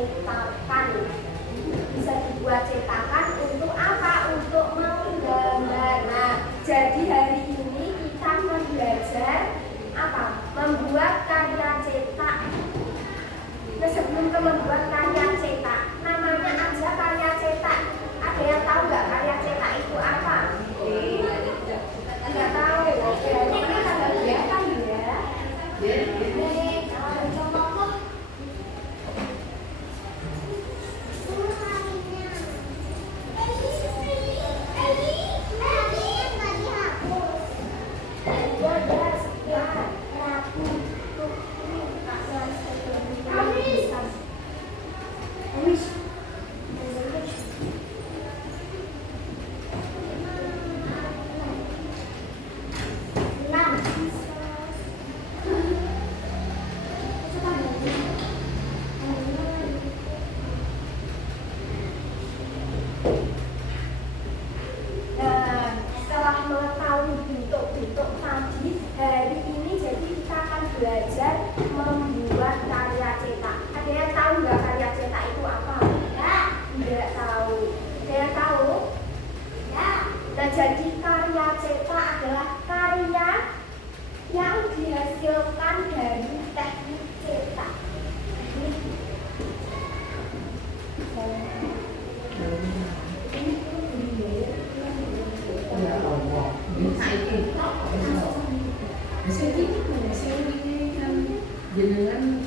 cetakan. Bisa dibuat cetakan untuk apa? Untuk menggambar. Nah, jadi hari ini kita akan belajar apa? Membuat karya cetak. Nah, sebelum ke membuat karya cetak, namanya aja karya cetak. Ada yang tahu nggak karya cetak itu apa? Nggak tahu. Jadi ini ada kelihatan ya. Belajar membuat karya cetak. Ada yang tahu nggak karya cetak itu apa? Nggak tahu. Ada yang tahu? Ya. Nah, jadi karya cetak adalah karya yang dihasilkan dari teknik cetak. Ya Allah, bisa itu. Jenengan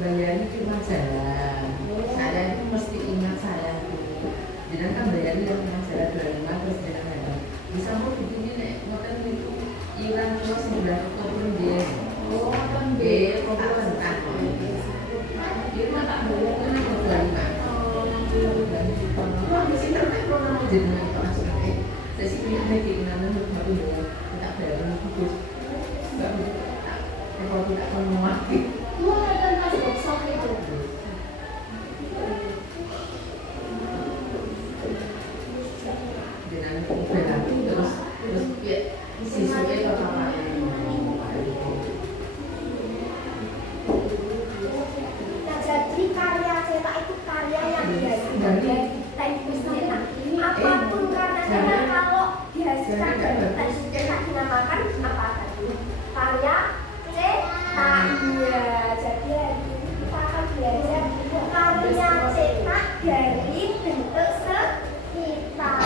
bayarnya cuma jalan. Saya itu mesti ingat saya tuh. Jenengan kan bayarnya cuma jalan 25 terus jenengan bisa mau begini nek ngoten niku iuran cuma 9 tahun dia. Oh, tahun dia kok kan. Dia mah tak bayar kan 25. Oh, di sini kan mau jenengan kok asli. Saya sih punya keinginan untuk baru tak bayar khusus. Enggak kalau tidak menguasai dan masih boksak itu. Dengan berarti terus ya siswanya apa? Nah, jadi karya cetak itu karya yang dihasilkan dari teknik cetak. Apapun karena kalau dihasilkan dari teknik cetak dinamakan apa tadi? Karya cetak. Iya, jadi hari ini kita akan belajar karya cetak dari bentuk sekitar.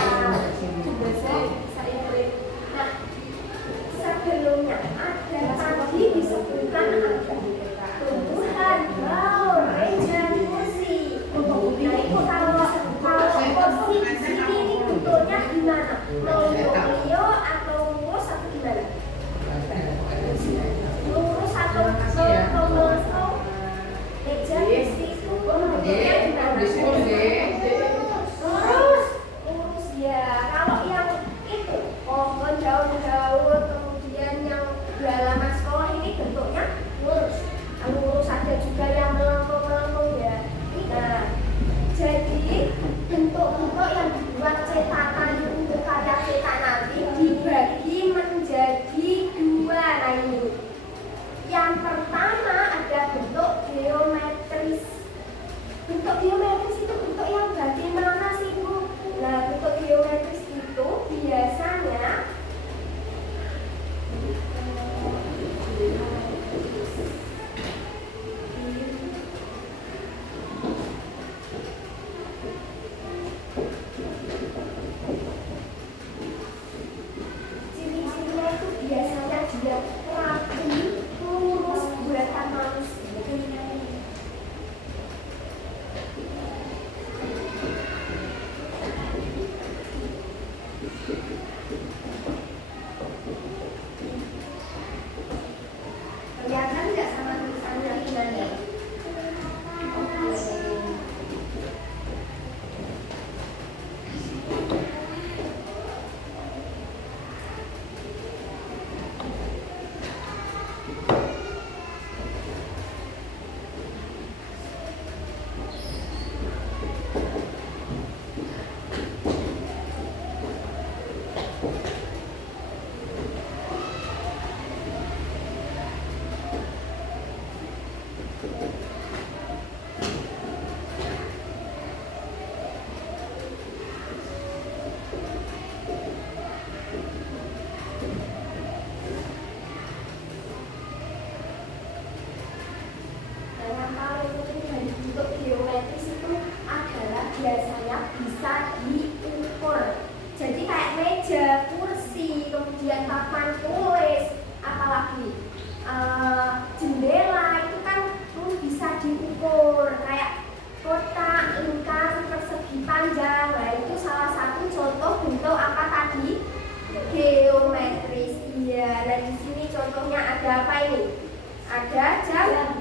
Nah, sebelumnya ada tadi disebutkan ada tumbuhan, bau, rejan, kursi. Nah, itu kalau kursi di sini ini bentuknya gimana? Mau folio atau lurus atau gimana? Lurus atau mengosong? Rejan kursi itu bentuknya gimana? Lurus ya. meja, kursi, kemudian papan tulis, apalagi jendela itu kan bisa diukur kayak kotak, lingkar, persegi, panjang. Nah itu salah satu contoh bentuk apa tadi? Geometris. Iya. Nah di sini contohnya ada apa ini? Ada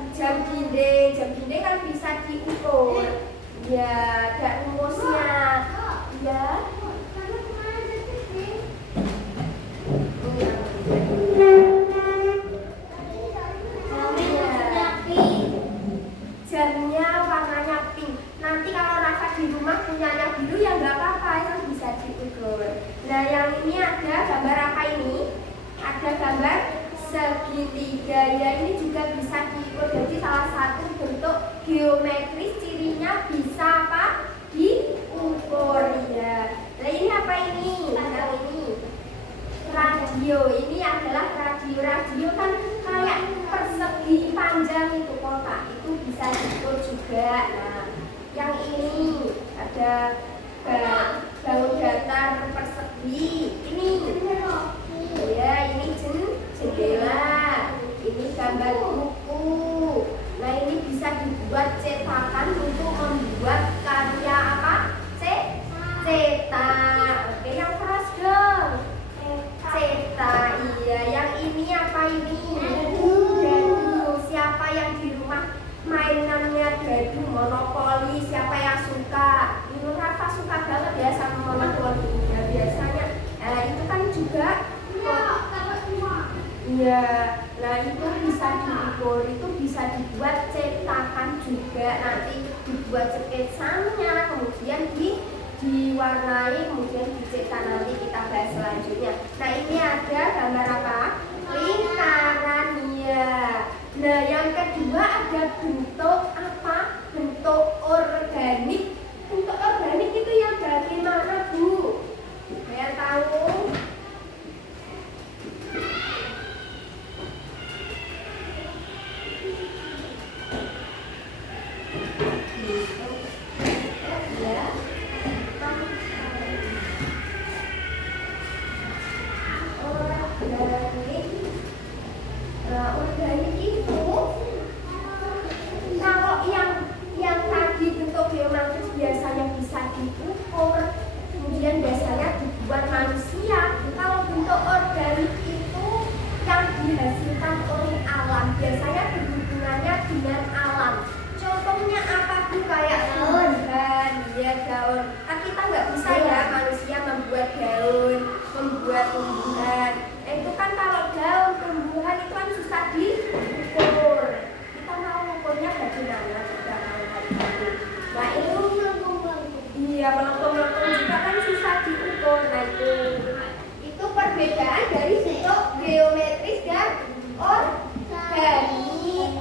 jam dinding. Jam dinding kan bisa diukur. Ya, ada rumusnya. Ya. Jamnya warnanya pink. Nanti kalau Rafa di rumah punyanya biru ya nggak apa-apa, itu bisa diukur. Nah yang ini ada gambar apa ini? Ada gambar segitiga. Ya ini juga bisa diukur. Jadi salah satu bentuk geometris, cirinya bisa apa? Diukur ya. Nah ini apa ini? Yang ini radio. Ini adalah radio. Radio kan kayak persegi panjang itu kotak, itu bisa diukur juga. Nah yang ini ada bangun datar persegi. Ini ya, ini jendela. Ini gambar buku. Nah ini bisa dibuat cetakan untuk membuat karya apa? Cetak. Oke, yang keras dong. Cetak. Iya, yang ini apa ini? Dadu. Siapa yang di rumah mainannya dadu, monopoli? Siapa yang suka? Ini Rafa suka banget ya sama monopoli. Ya biasanya. Nah itu kan juga. Iya. Nah itu bisa diukur, itu bisa dibuat cetakan juga. Nanti dibuat sketsanya, kemudian diwarnai, kemudian dicetak. Nanti kita bahas selanjutnya. Nah ini ada gambar apa? Lingkaran ya. Nah yang kedua ada bentuk apa? Bentuk organik. Bentuk organik itu yang bagaimana Bu? Saya tahu. Organik itu kalau yang tadi bentuk geometris biasanya bisa diukur, kemudian biasanya dibuat manusia. Kalau bentuk organik itu yang dihasilkan oleh alam, biasanya berhubungannya dengan alam. Contohnya apa tuh? Kayak daun kan, ya daun. Kan kita nggak bisa ya manusia membuat daun, membuat tumbuhan. Itu kan kalau daun, tumbuhan itu kan susah diukur. Kita mau ukurnya bagaimana? Tidak mau itu. Nah itu iya, melengkung-melengkung juga kan susah diukur. Nah itu perbedaan dari bentuk geometris dan organik.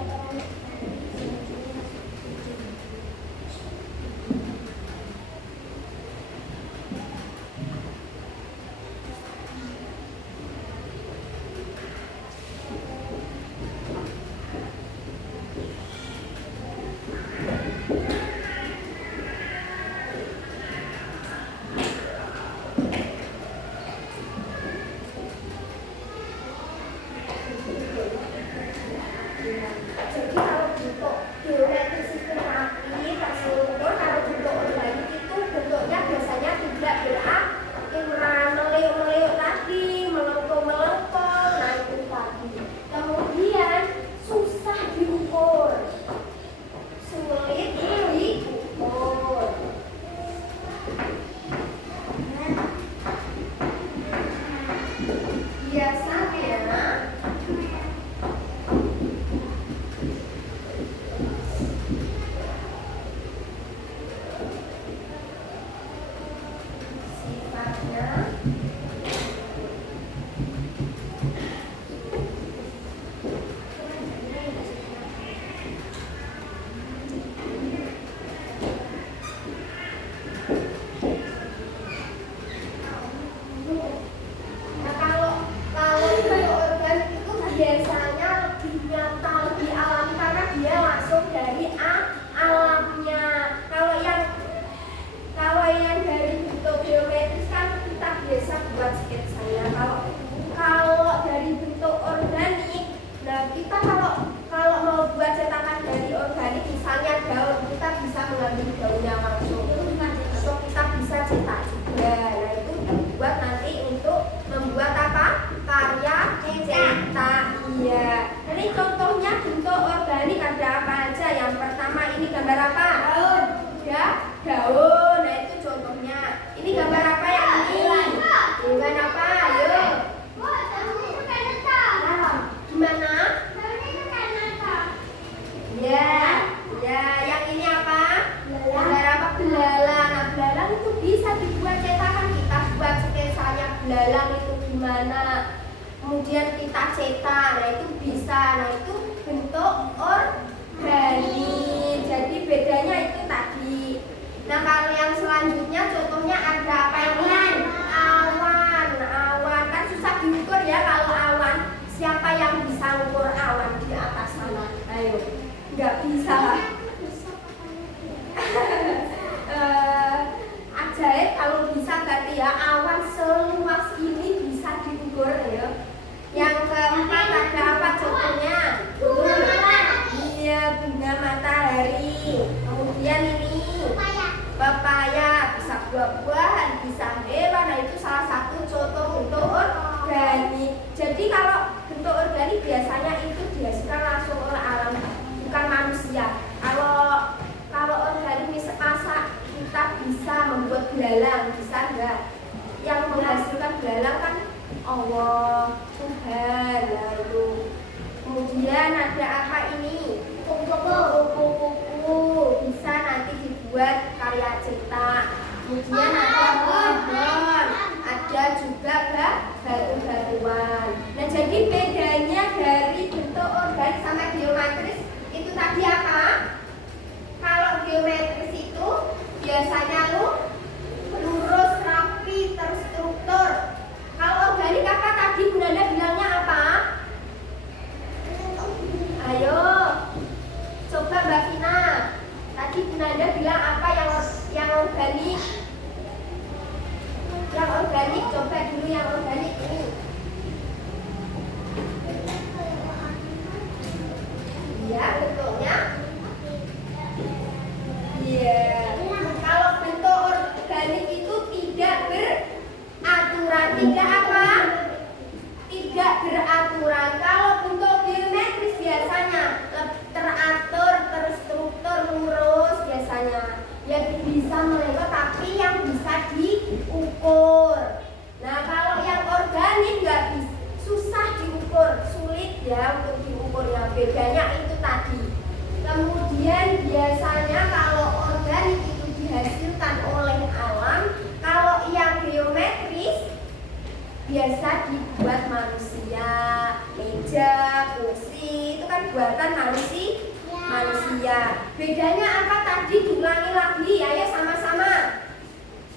buat sketsanya. Kalau dari bentuk organik, nah kita kalau mau buat cetakan dari organik, misalnya daun, kita bisa mengambil daunnya langsung, atau kita bisa cetak juga. Nah itu buat nanti untuk membuat apa? Karya cetak. Iya. Ini contohnya bentuk organik ada apa aja? Yang pertama ini gambar apa? Daun. Ya, daun. Nah itu contohnya. Ini gambar apa yang ini? Dengan apa? Ayo. Gimana? Ya, ya. Yang ini apa? Gambar apa? Belalang. Nah belalang itu bisa dibuat cetakan. Kita buat sketsanya belalang itu gimana? Kemudian kita cetak. Nah itu bisa. Nah itu bentuk organik. Jadi bedanya itu tadi. Nah kalau yang selanjutnya contohnya ada apa ini? Awan. Awan kan susah diukur ya kalau awan. Siapa yang bisa ukur awan di atas sana? Ayo, nggak bisa. Ajaib kalau bisa berarti ya awan seluas ini bisa diukur ya. Yang keempat ada apa contohnya? Iya, bunga matahari. Kemudian ini pepaya, bisa buah-buahan, bisa hewan. Nah itu salah satu contoh bentuk organik. Jadi kalau bentuk organik biasanya itu dihasilkan langsung oleh alam, bukan manusia. Kalau organik masa kita bisa membuat belalang, bisa enggak? Yang menghasilkan belalang kan Allah, Tuhan. Nah itu. Kemudian ada apa ini? Kupu-kupu, bisa nanti dibuat karya cetak. Kemudian ada pohon, ada juga batu-batuan. Nah jadi bedanya dari bentuk organik sama geometris itu tadi apa? Kalau geometris itu biasanya lurus, rapi, terstruktur. Kalau organik apa tadi Bu Nanda bilangnya apa? Ayo, coba Mbak Vina. Tadi Bu Nanda bilang apa yang organik? Yang organik, coba dulu yang organik ini. Iya, bentuknya. Iya. Kalau bentuk organik itu tidak beraturan, tidak apa? Tidak beraturan. Kalau bentuk geometris biasanya teratur, terstruktur, lurus biasanya. Ya bisa melengkung tapi yang bisa diukur. Nah kalau yang organik nggak bisa, susah diukur, sulit ya untuk diukurnya. Bedanya itu tadi. Kemudian biasanya kalau organik itu dihasilkan oleh alam, kalau yang geometris biasa dibuat manusia, meja, kursi, itu kan buatan manusia. Bedanya apa tadi? Diulangi lagi, ayo sama-sama.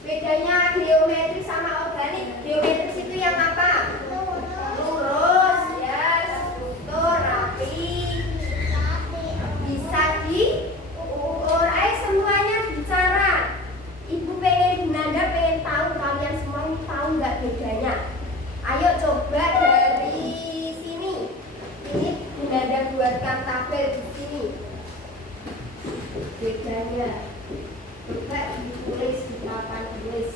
Bedanya geometris sama organik. Geometris itu yang apa? Lurus, ya, struktur, rapi, bisa diukur. Ayo semuanya bicara. Ibu pengen, Nanda pengen tahu kalian semua ini tahu nggak bedanya? Ayo coba dari sini. Ini Nanda buatkan tabel di sini. Bedanya. Coba ditulis di papan tulis.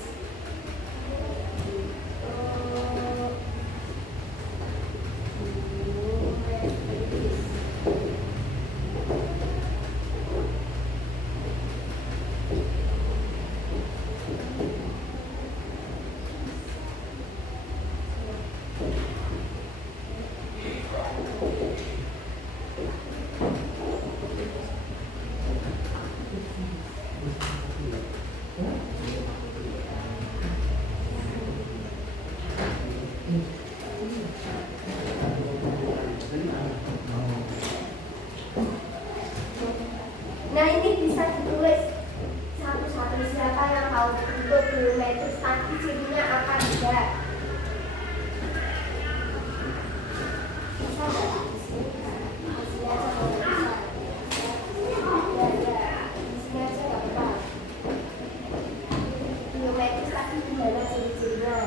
Nah ini bisa ditulis satu-satu, siapa yang tahu bentuk geometris tadi cirinya apa juga. Bisa nggak di sini? Di sini aja kalau bisa. Di sini aja nggak apa. Geometris tadi gimana ciri-cirinya?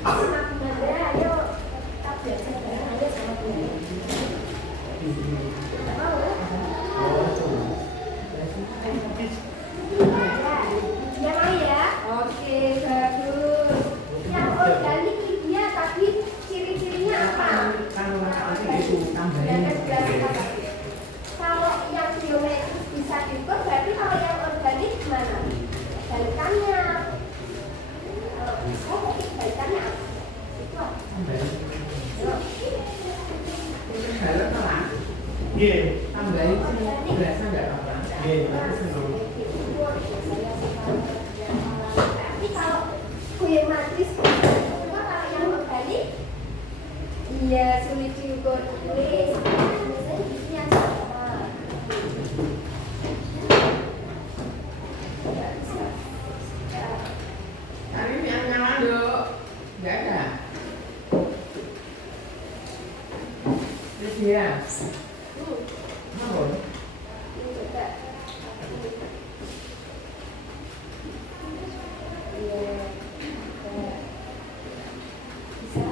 sama Bunda, ayo kita belajar bareng aja sama Bunda. Nggak mau? Ya mau ya? Oke, bagus. Yang organik itu ya, tapi ciri-cirinya apa? Kalau itu tambahin. Kalau yang biometris bisa diukur, berarti kalau yang organik gimana? Balikannya. Balikannya apa? Itu apa? Itu kalau kalah, Iya. tambahin sih berasa nggak apa-apa. Tapi kalau biometris cuma kalau yang organik, iya sulit diukur tulis. Biasanya isinya sama. Nggak bisa. Tapi yang nyala dok, nggak ada. Terus ya, apa? Ini juga. Iya. Bisa.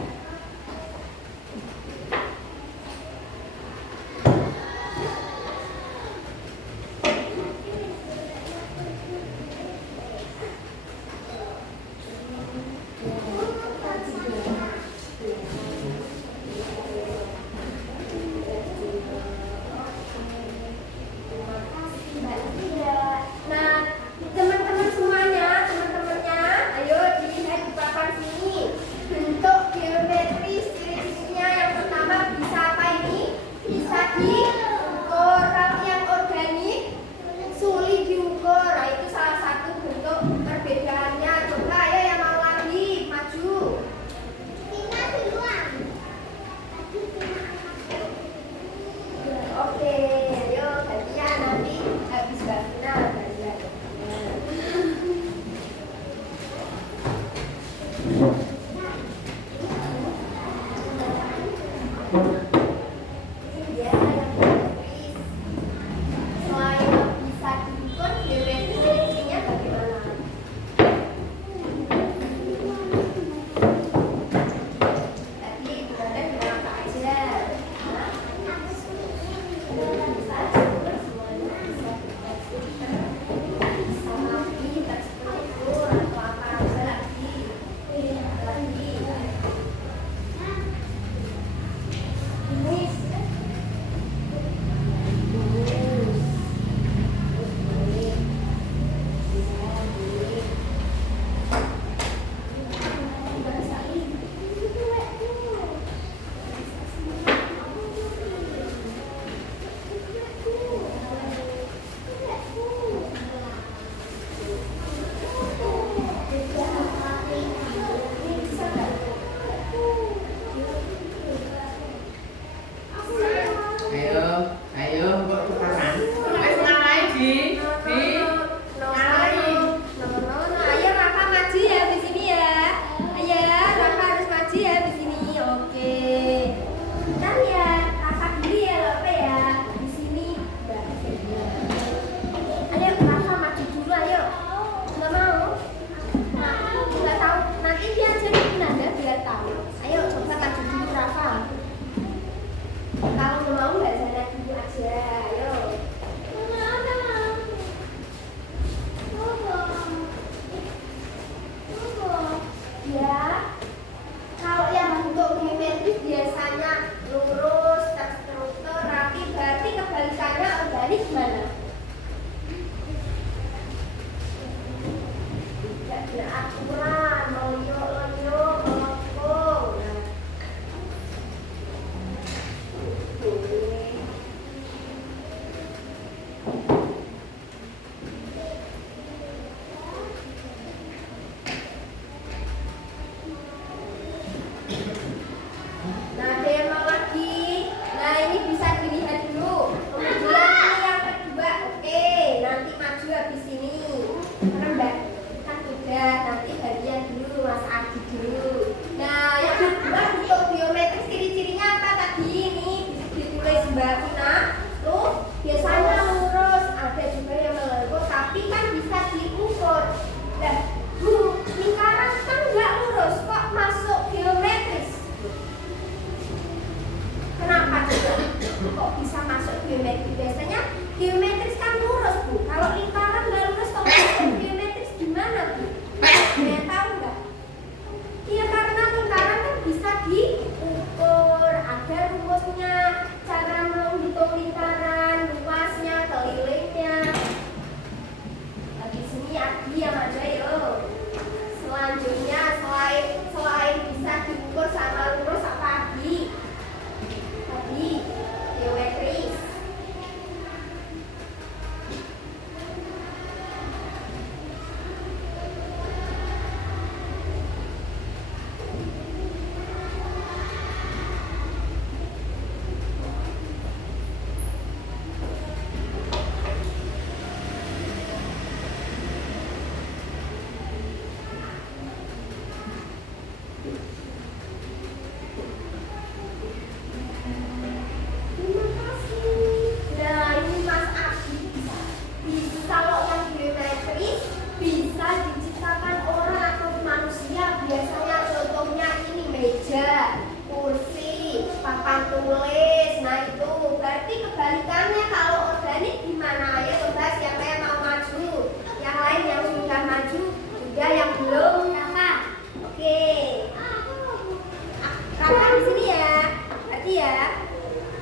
ya.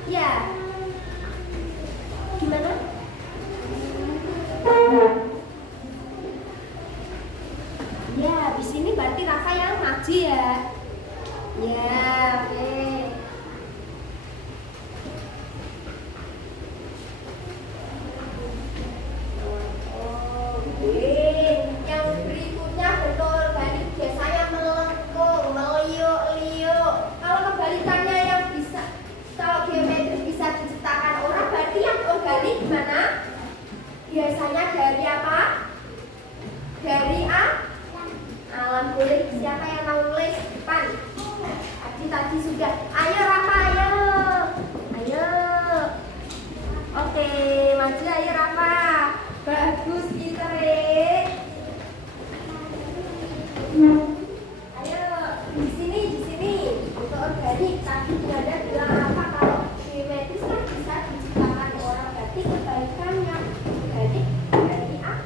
Ya. Gimana? Ya, habis ini berarti Rafa yang ngaji ya. Ya, oke. Yang berikutnya bentuk organik biasanya melengkung, meliuk-liuk. Kalau kebalikannya yang bisa, kalau geometris bisa diciptakan orang, berarti yang organik gimana? Biasanya dari apa? Dari alam. Boleh siapa yang mau nulis depan? Tadi sudah. Ayo Rafa, ayo. Ayo. Oke, maju ayo Rafa. Bagus pinter. Ayo di sini untuk organik tadi ada bilang apa kalau geometris kan bisa diciptakan orang, berarti kebalikannya organik dari alam.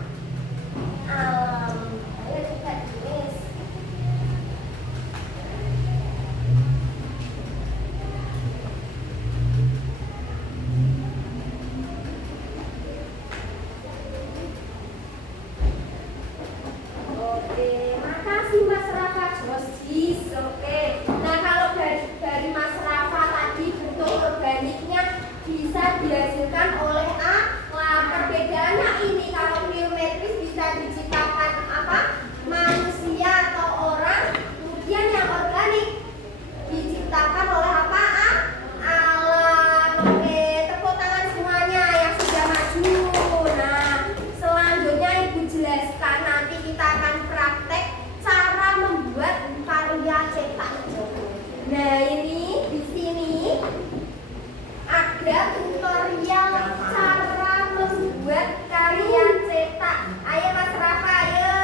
Ayo coba tulis. Oke, makasih Mas Rafa Josis. Oke. Nah, kalau dari Mas Rafa tadi bentuk organiknya bisa dihasilkan oleh alam. Perbedaannya ini kalau geometris bisa diciptakan apa? Manusia atau orang. Kemudian yang organik diciptakan oleh apa? Alam. Oke, tepuk tangan semuanya yang sudah maju. Nah, selanjutnya Ibu jelaskan, nanti kita akan praktek cara membuat karya cetak. Nah, ini di sini ada tutorial cara membuat karya cetak. Ayo Mas Rafa, ayo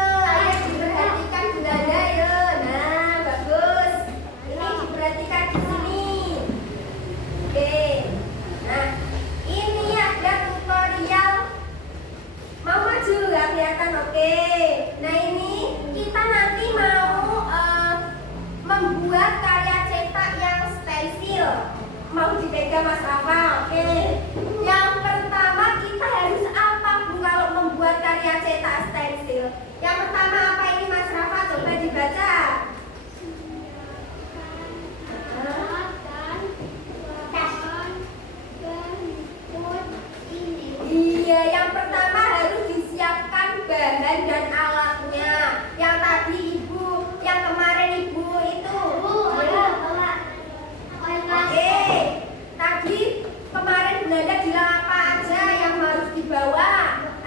diperhatikan Belanda, ayo. Nah, bagus. Ini diperhatikan di sini. Oke. Nah, ini ada tutorial. Mau maju nggak kelihatan? Oke. Nah, ini kita nanti mau membuat karya cetak yang stensil. Mau dipegang Mas Rafa? Oke. Yang pertama kita harus apa Bu kalau membuat karya cetak stensil? Yang pertama apa ini Mas Rafa? Coba dibaca. Iya, yang pertama harus disiapkan bahan dan alatnya. Yang tadi Ibu, yang kemarin Ibu itu. Oke. Tadi kemarin Belanda bilang apa aja yang harus dibawa?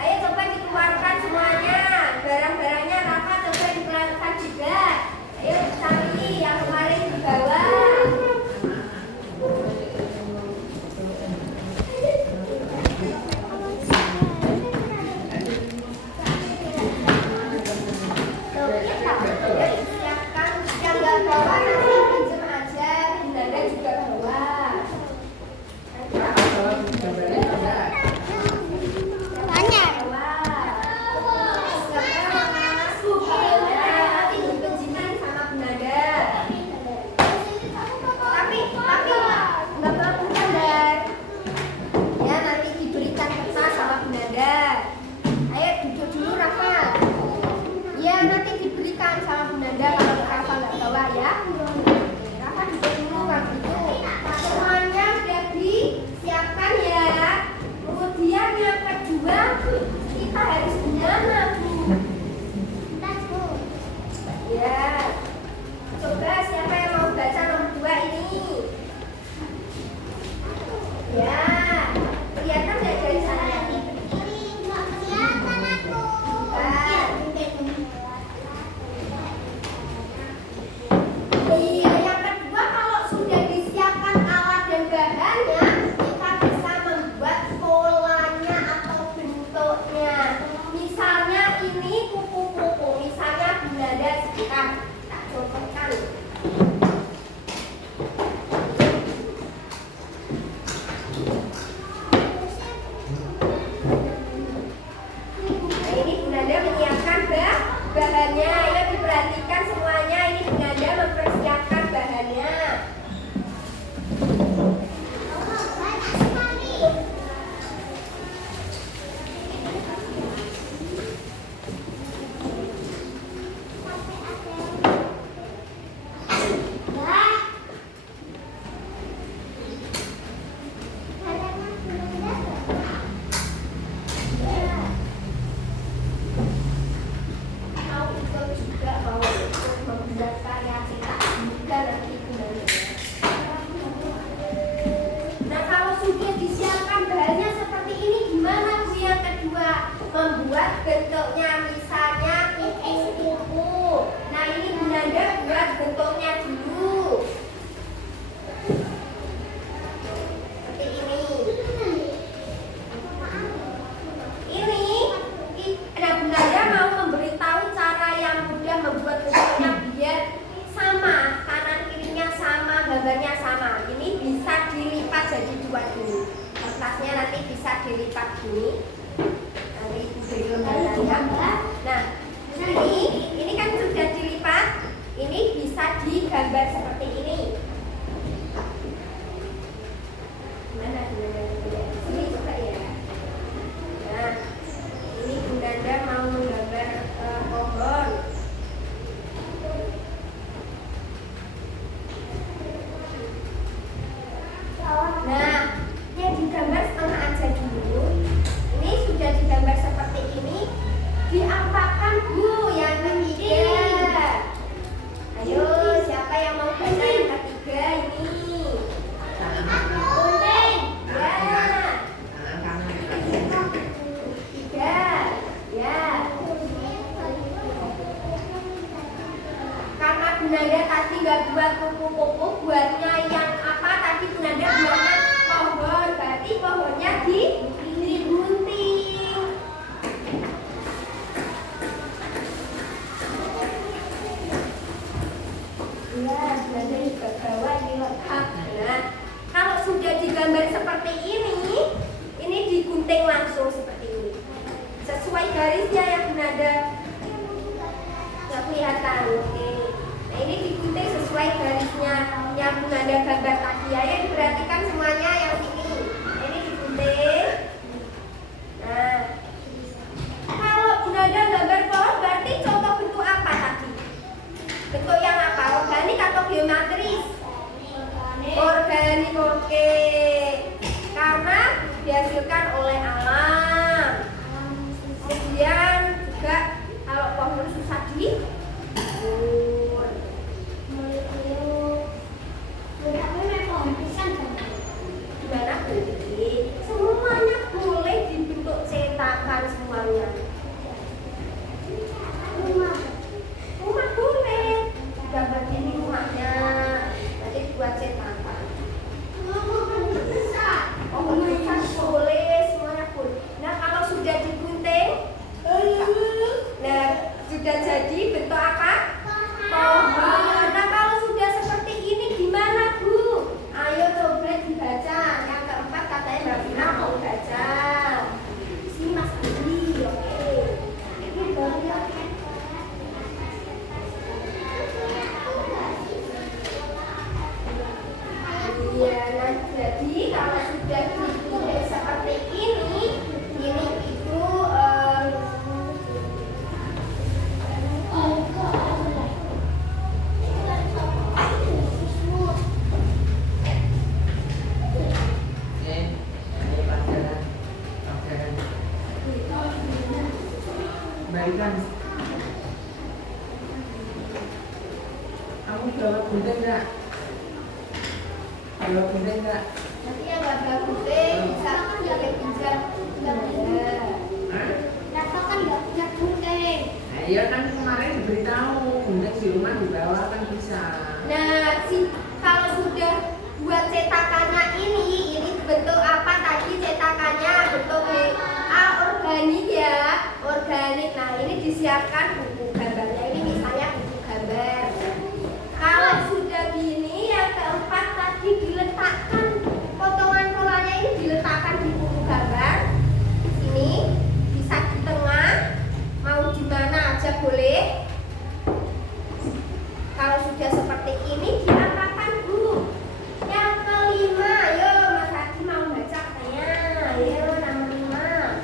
Ayo coba dikeluarkan semuanya. Barang-barangnya Rafa coba dikeluarkan juga. Ayo cari yang kemarin dibawa. Siapkan yang nggak bawa nanti pinjam aja. Belanda juga bawa. seperti ini. Gimana sini coba ya. Nah, ini Bunda mau menggambar pohon. Nah, yang digambar setengah aja dulu. Ini sudah digambar seperti ini. Diapakan Bu yang ketiga? Ayo, siapa yang mau baca yang ketiga ini? Gunting. Ya. Tiga. Ya. Karena Bunda tadi nggak buat kupu-kupu, buatnya yang apa? Tadi Bunda buatnya pohon. Berarti pohonnya digunting. Ya, Bunda juga bawa di letak. Nah, kalau sudah digambar seperti ini digunting langsung seperti ini. Sesuai garisnya yang Bunda nggak kelihatan. Oke. Nah, ini digunting sesuai garisnya yang Bunda gambar tadi ya. Yang diperhatikan semuanya yang ini. Nah, ini digunting. Nah, kalau Bunda gambar pohon berarti contoh bentuk apa tadi? Bentuk yang apa? Organik atau geometris? Organik, oke. Karena dihasilkan oleh alam. Kemudian juga kalau pohon susah diukur. Gimana boleh? Semuanya boleh dibentuk cetakan semuanya. Rumah boleh. Gambar ini rumahnya. Nanti buat cetakan. Oh, besar boleh, semuanya boleh. Nah, kalau sudah digunting, nah sudah jadi bentuk apa? Pohon. Nah, kalau sudah seperti ini gimana Bu? Ayo coba dibaca. Yang keempat katanya Mbak Vina mau baca. Sini Mas Andi, oke. Ini baru. Iya, nah jadi kalau sudah digunting seperti ini itu Balikan. Kamu bawa gunting enggak? Bawa gunting enggak? nanti yang nggak bawa gunting bisa pakai pinjam. Rafa kan nggak punya gunting. Nah, iya kan kemarin diberitahu gunting di rumah dibawa kan bisa. Nah, kalau sudah buat cetakannya ini bentuk apa tadi cetakannya? Bentuk organik ya, organik. Nah, ini disiapkan buku gambarnya. Ini misalnya buku gambar. Kalau sudah gini, yang keempat tadi diletakkan potongan polanya ini diletakkan di buku gambar. Sini bisa di tengah, mau di mana aja boleh. Kalau sudah seperti ini diapakan Bu? Yang kelima, ayo Mas Hadi mau baca katanya. Ayo nomor 5.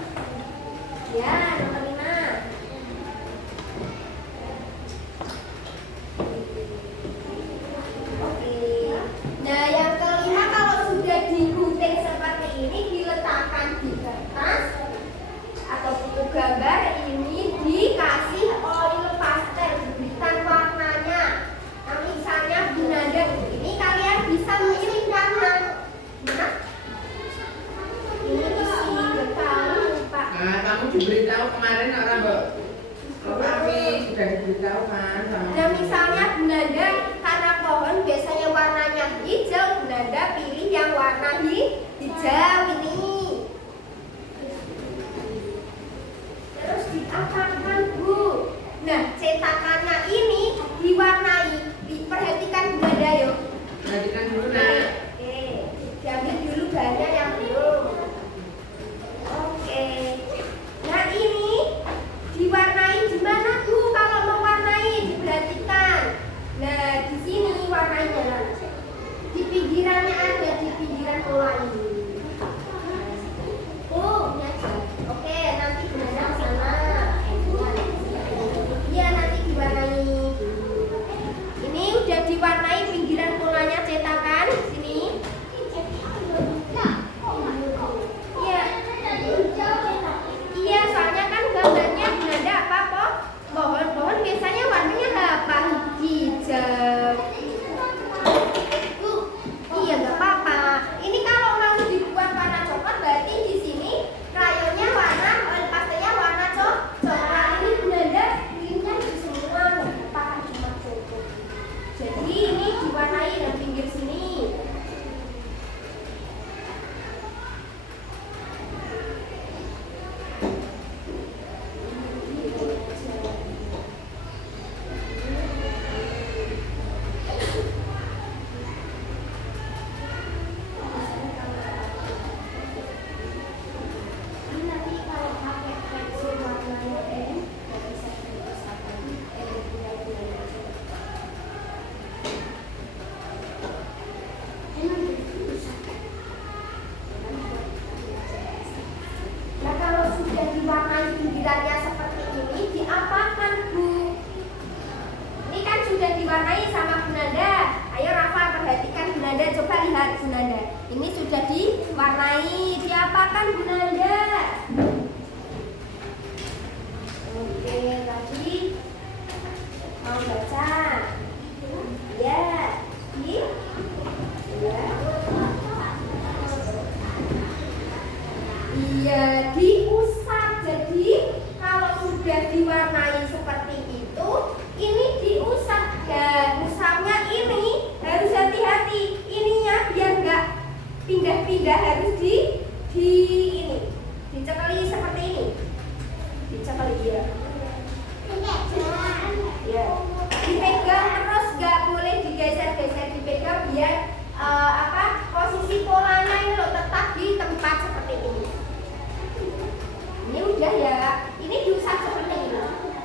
Ya, nomor 5. Oke. Nah, yang kelima kalau sudah digunting seperti ini diletakkan di kertas atau buku gambar ini dikasih oil pastel diberikan warnanya. Nah, misalnya Bunda ini kalian bisa memilih warna. Nah, ini isi getah Pak. Nah, kamu diberitahu kemarin orang Mbak. Tapi sudah diberitahu kan sama. Nah, misalnya Bunda karena pohon biasanya warnanya hijau, Bunda pilih yang warna hijau ini. Terus diapakan Bu? Nah, cetakannya ini diwarnai. Diperhatikan Bunda yuk. Perhatikan dulu nak. Oke, diambil dulu bahannya yang belum. Oke. Nah, ini diwarnai di mana Bu? Kalau mewarnai diperhatikan. Nah, diwarnai dan pinggir sini. Diwarnai pinggirannya seperti ini, diapakan Bu? Ini kan sudah diwarnai sama Bu Nanda. Ayo Rafa perhatikan Bu Nanda, coba lihat Bu Nanda. Ini sudah diwarnai, diapakan Bu Nanda? Oke, tadi mau baca? Ya, iya diusap. Jadi kalau sudah diwarnai seperti itu, ini diusap. Dan usapnya ini harus hati-hati. Ininya biar nggak pindah-pindah, harus ini dicekali seperti ini. Dicekali ya. Ya. Dipegang terus, nggak boleh digeser-geser, dipegang biar posisi polanya ini loh tetap di tempat seperti ini. Ini udah ya, ini diusap seperti ini.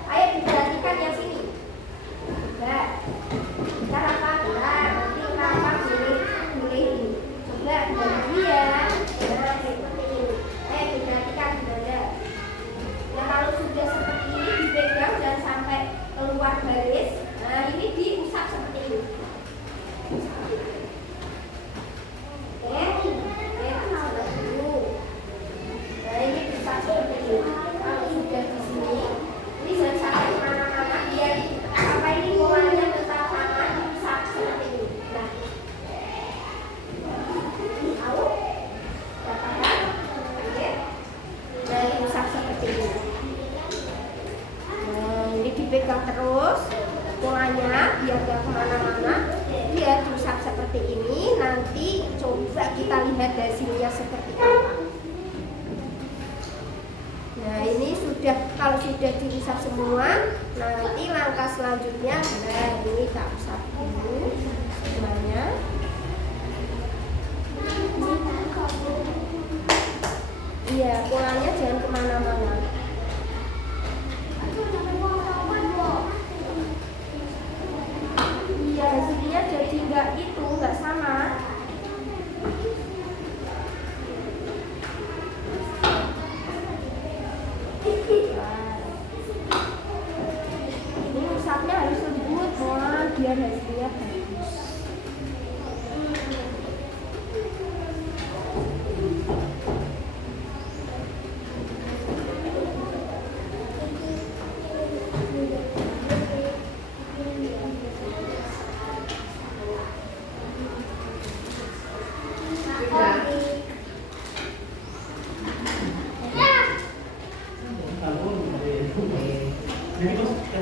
Ayo diperhatikan yang sini. Coba, kita benar. Nanti Rafa boleh ini. Coba lagi ya. Nah, seperti ini. Ayo diperhatikan benar. Nah, kalau sudah seperti ini dipegang dan sampai keluar garis. Nah, ini diusap seperti ini. Dipegang terus polanya biar gak kemana-mana, dia diusap seperti ini. Nanti coba kita lihat hasilnya seperti apa. Nah ini sudah, kalau sudah diusap semua, nanti langkah selanjutnya nah ini kita usap dulu semuanya. Iya, polanya jangan kemana-mana. Hasilnya jadi nggak sama. Ini usapnya harus lembut, biar hasilnya bagus.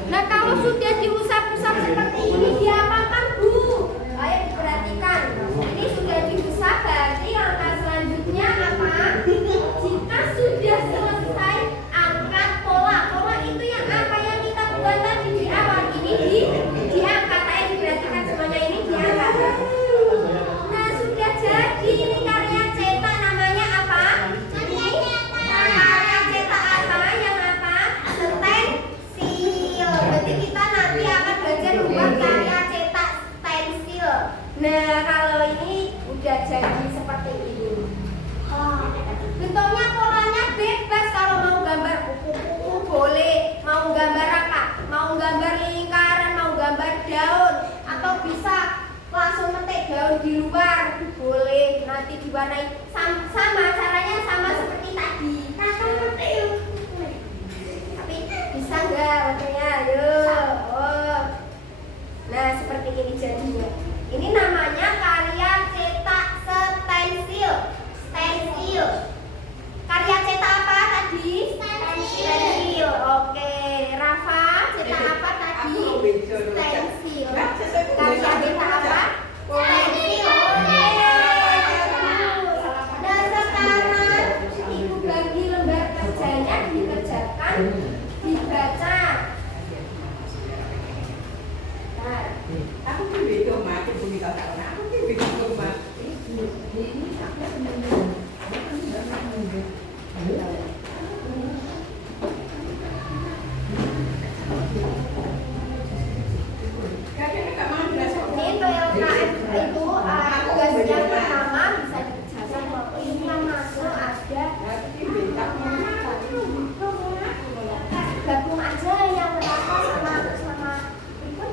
Nah kalau sudah diusap-usap seperti ini diapakan Bu? Ayo diperhatikan. Ini sudah diusap, berarti langkah selanjutnya apa? Jika sudah selesai, angkat pola. Pola itu yang apa yang kita buat tadi di awal. Ini diangkat. Ayo diperhatikan semuanya, ini diangkat. Nah sudah jadi, ini karya cetak, namanya apa? Karya cetak apa? Yang apa? Stensil. Berarti kita nanti akan belajar membuat karya cetak stensil. Nah kalau ini udah jadi seperti ini. Bentuknya polanya bebas, kalau mau gambar kuku-kuku boleh, mau gambar apa? Mau gambar lingkaran, mau gambar daun, atau bisa langsung metik daun di luar boleh. Nanti diwarnai sama caranya, sama seperti tadi. Tapi bisa nggak warnanya? Ayo. Oh. Nah seperti ini jadinya. Ini namanya karya cetak stensil. Stensil. Karya cetak apa tadi? Stensil. Oke, Rafa cetak apa tadi? Stensil. Karya cetak apa? itu tugas yang pertama bisa dikerjakan waktu ini yang masuk ada gabung aja yang berapa sama ikut.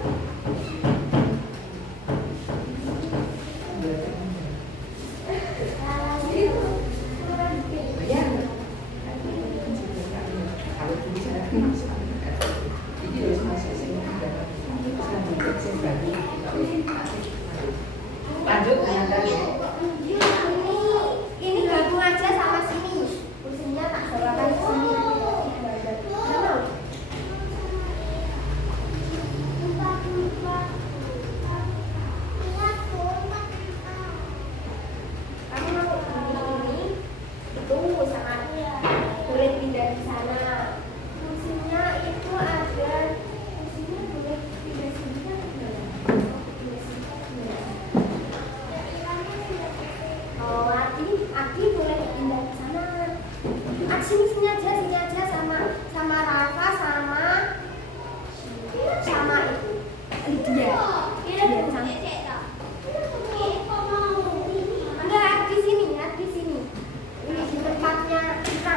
Lanjut ini gabung aja sama sini. Kursinya tak bawakan sini. Kamu mau ini itu sama boleh pindah di sana. Kursinya itu ada kursinya boleh pindah sini kan? Pindah sini kan? Oh, Adi boleh pindah ke sana. Sini aja sama Rafa sama itu Lydia. Enggak, di sini. Ini di tempatnya kita.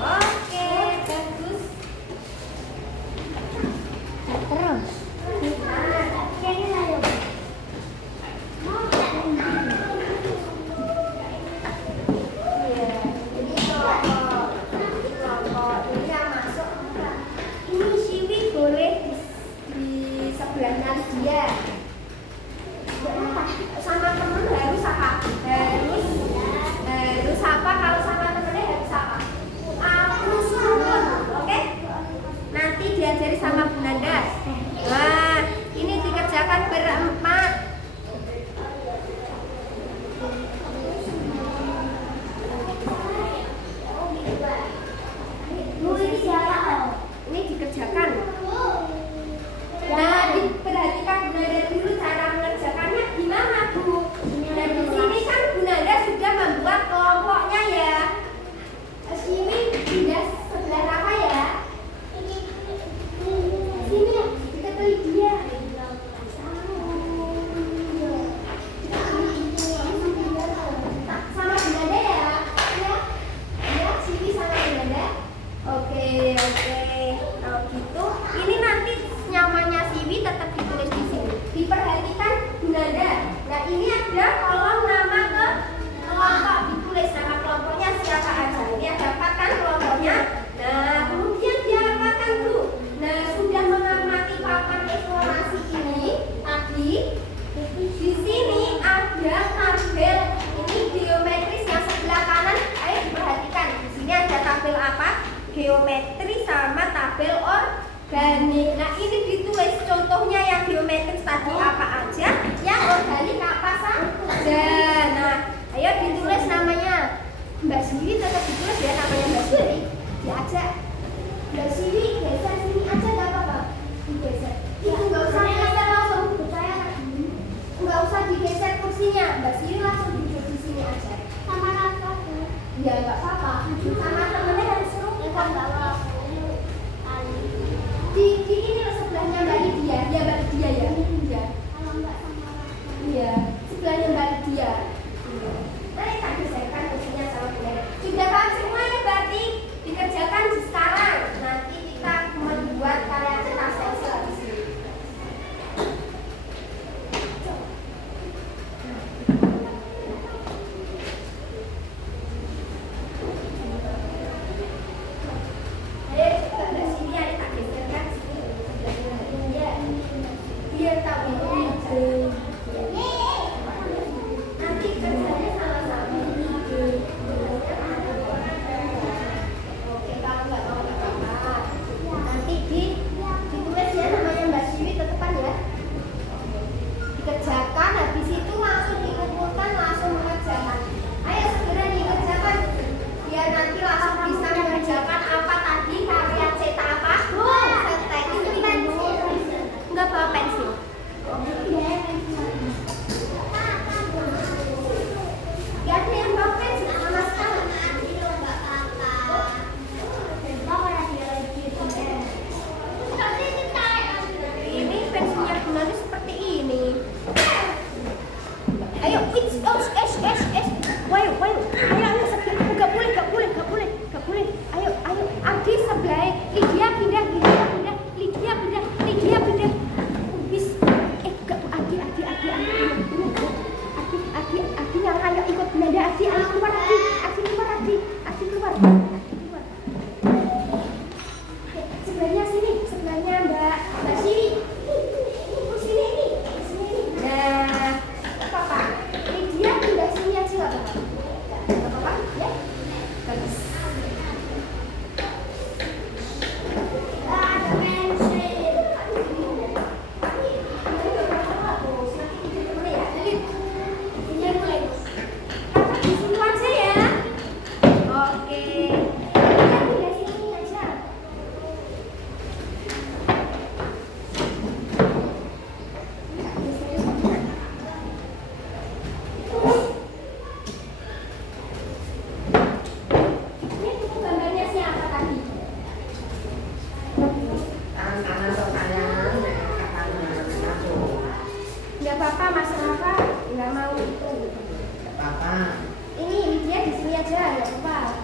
Oke, bagus. Terus. Ini ayo. Sebelahnya dia sama temen harus apa? Harus apa? Kalau sama temennya harus apa? Rusun, oke? Nanti diajari sama Bu Nanda. Wah, ini dikerjakan berempat. Ini siapa? Ini dikerjakan. Nah, diperhatikan Bu Nanda dulu cara mengerjakannya gimana, Bu? Nah, di sini kan Bu Nanda sudah membuat kelompoknya ya. Sini pindah sebelah apa ya? Sini ya, dekat Lydia. Sama Bu Nanda ya? Ya, sini sama Bu Nanda. Oke. Kalau gitu, ini nanti nyamannya Siwi tetap ditulis di sini. Diperhatikan Bu Nanda. Nah, ini ada kolom nama ke kelompok, ditulis nama kelompoknya siapa aja. Ini ada 4 kan kelompoknya. Nah, kemudian diapakan Bu? Nah, sudah mengamati papan eksplorasi ini tadi. Di sini ada tabel ini geometris yang sebelah kanan. Ayo diperhatikan. Di sini ada tabel apa? Geometri sama tabel organik. Nah, ini ditulis contohnya yang geometris tadi apa aja, yang organik apa saja. Nah, ayo ditulis namanya. Mbak Siwi tetap ditulis ya namanya Mbak Siwi. Diajak Mbak Siwi geser sini aja nggak apa-apa. Digeser. Itu nggak usah geser langsung percaya. Nggak usah digeser kursinya. Mbak Siwi langsung duduk di sini aja. Sama Rafa. Ya nggak apa-apa. Sama temennya harus seru. Nggak apa-apa. Di ini sebelahnya Mbak Lydia. Ya Mbak Lydia ya. Kalau enggak sama iya, sebelahnya Mbak Lydia. Nanti tak geserkan kursinya sama benar. Sudah paham semuanya berarti dikerjakan sekarang. Nanti kita membuat karya cetak sensor di sini. Gak apa-apa Mas Rafa, nggak mau itu. Apa? Ini dia di sini aja, nggak apa-apa.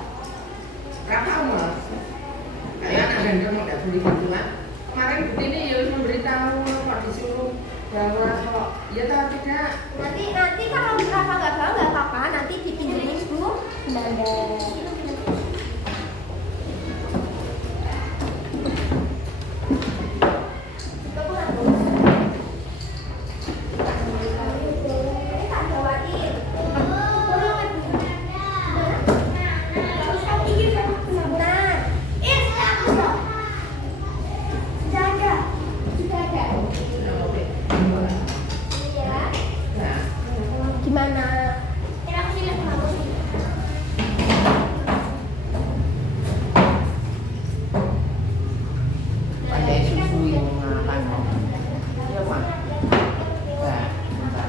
Rafa mas. Kalian ada yang mau tidak boleh gitu kan? Kemarin ini ya memberitahu kok disuruh bahwa kok ya tahu tidak. Nanti kalau Rafa nggak bawa nggak apa-apa, nanti dipinjemin Bu Nanda. Gimana? Pakai susu yang makan. Iya pak. Nah, bentar.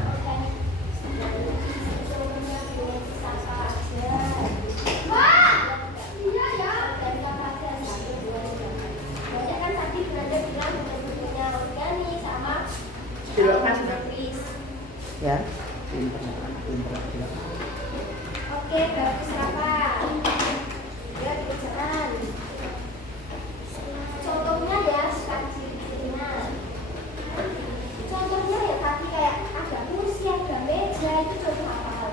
Tidak pas nak. Ya. Pintar, pintar, pintar. Oke, bagus Rafa. Ya, jalan. Contohnya ya, contohnya ya tadi kayak ada kursi, ada meja, itu contoh apa hal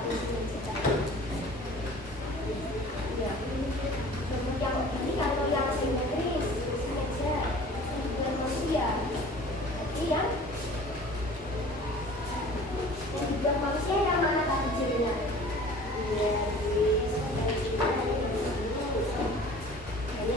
ya. Contoh yang ini kalau yang simetris, meja, dan manusia. Jadi yang dibuat manusia yang mana tadi jadinya? Iya,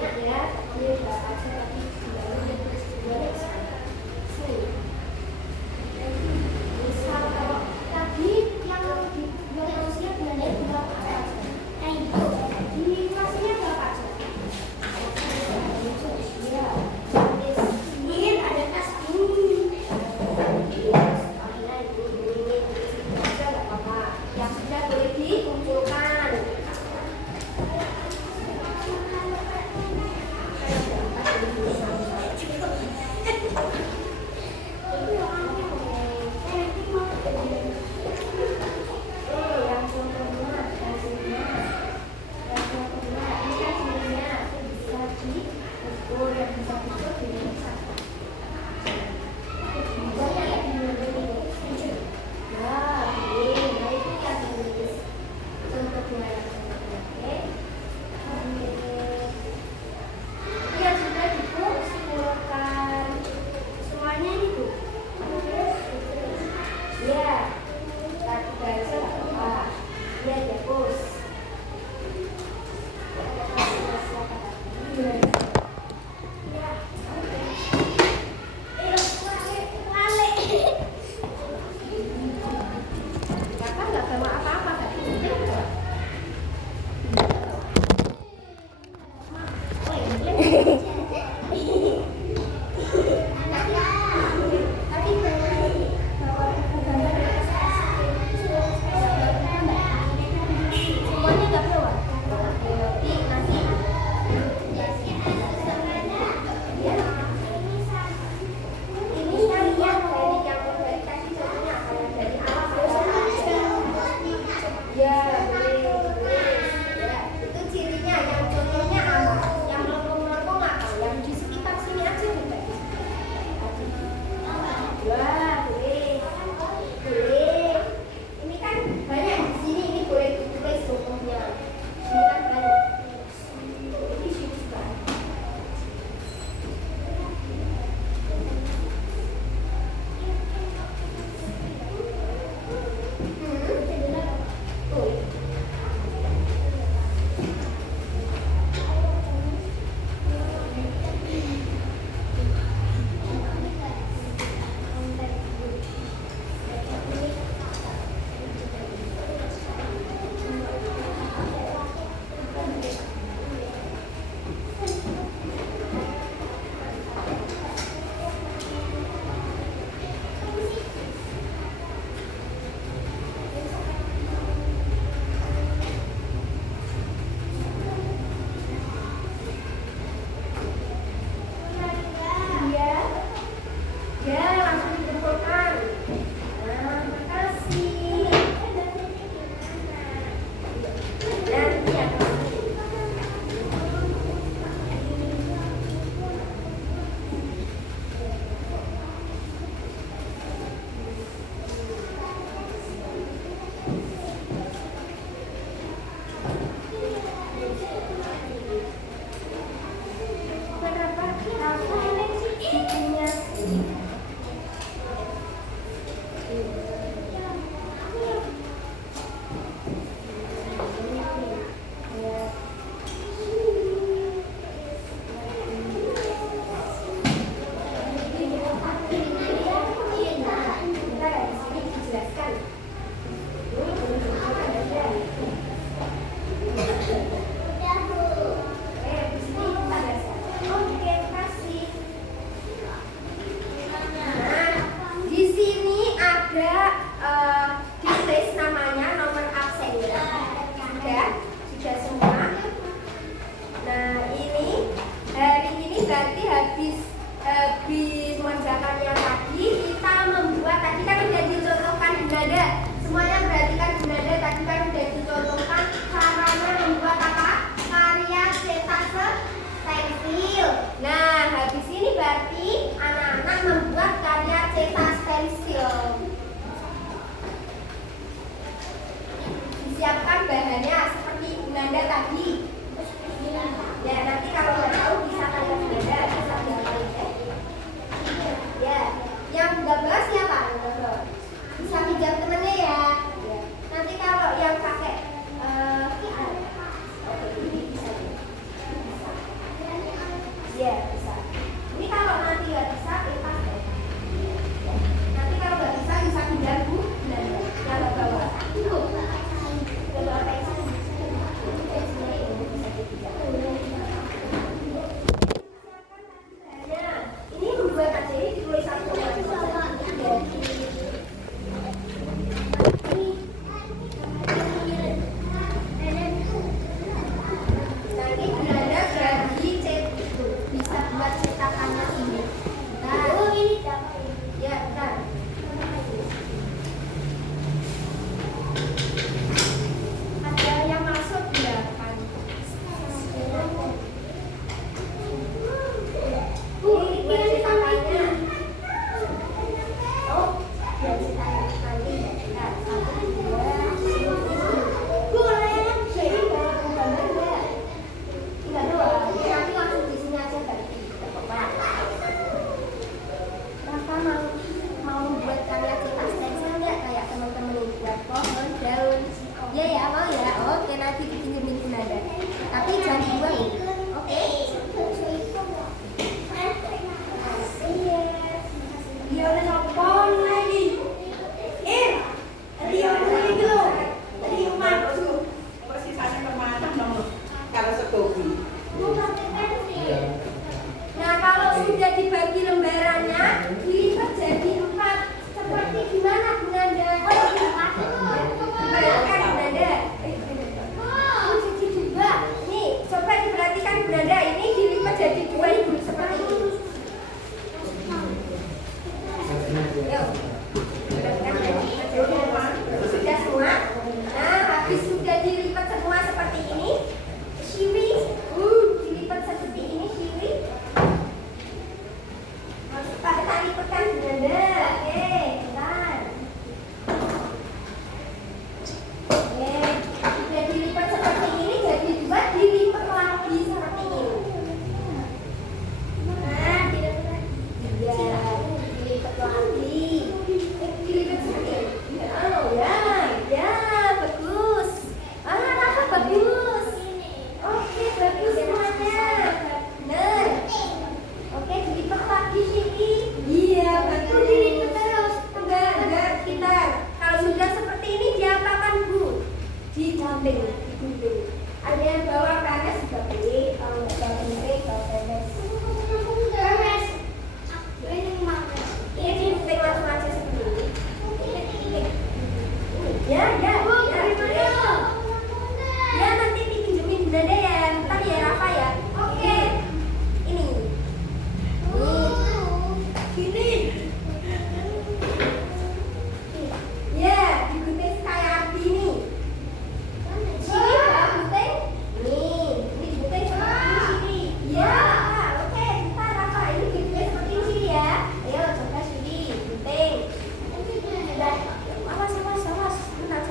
hiaskan. Ditulis namanya, nomor absennya. Sudah semua. Nah, ini hari ini berarti habis mengerjakannya tadi kita membuat, tadi kan sudah dicontohkan Bunda. Semuanya perhatikan Bunda, tadi kan sudah dicontohkan caranya membuat apa? Karya cetak pensil. Nah, habis ini berarti anak-anak membuat karya cetak pensil. Siapkan bahannya seperti Bunda tadi. Ya, nanti kalau nggak tahu bisa tanya Bunda, bisa diapain ya. Ya, yang gambar siapa? Bisa pinjam temennya ya. Nanti kalau yang pakai ini bisa. Ya, bisa. Ini kalau nanti nggak bisa, lepas ya. Nanti kalau nggak bisa pinjam Bu Bunda yang bawa. Ini membuat aja ini tulisan bisa buat cetakannya ini. Nah, ini ya, bentar. Ada yang masuk berapa? Ini buat cetakannya. Oh, buat cetakan nanti. Nah, 1, 2, boleh. Jadi kalau gambar enggak? Enggak doang. Nanti langsung di sini aja berarti. Rafa mau buat karya cetak stensil enggak kayak teman-teman buat pohon, daun? Ya ya, mau ya. Oke, nanti dipinjemin Bunda. Tapi jangan dibuang. Oke. Dia udah nelfon lagi. Dia lagi lo. Tadi maju. Masih sana kemana dong? Kalau sekopi. Nah, kalau sudah dibagi lembarannya, dilipat jadi 4. Seperti gimana Bunda? Diperhatikan Bunda. Jadi 2. Nih, coba diperhatikan Bunda. Ini dilipat jadi 2 Ibu seperti ini. Yuk. Sudah semua? Nah, habis sudah dilipat semua seperti ini, Shiwi, dilipat seperti ini, Shiwi. Pakai tali pekan Bunda. Oke, bentar. Oke, sudah dilipat seperti ini, jadi 2 dilipat lagi seperti ini. Nah, dilipat lagi. Ya, dilipat lagi. Dilipat seperti ini. Ya, bagus. Rafa bagus. Oke, bagus semuanya. Benar. Oke, dilipat lagi sini. Iya, betul, dilipat terus. Enggak kita. Kalau sudah seperti ini diapakan Bu? Digunting. Ada yang bawa kares juga boleh. Kalau nggak bawa gunting, bawa kares. Ini digunting langsung aja seperti ini. Ya. Ya, nanti dipinjemin Bunda ya. Ntar ya Rafa ya. Oke. Ini. Gini. Ya, digunting kayak gini. Sini bawa gunting. Nih, ini digunting seperti ini. Ya, oke. Ntar Rafa ini digunting seperti ini ya. Ayo coba sini gunting. Awas. Bentar,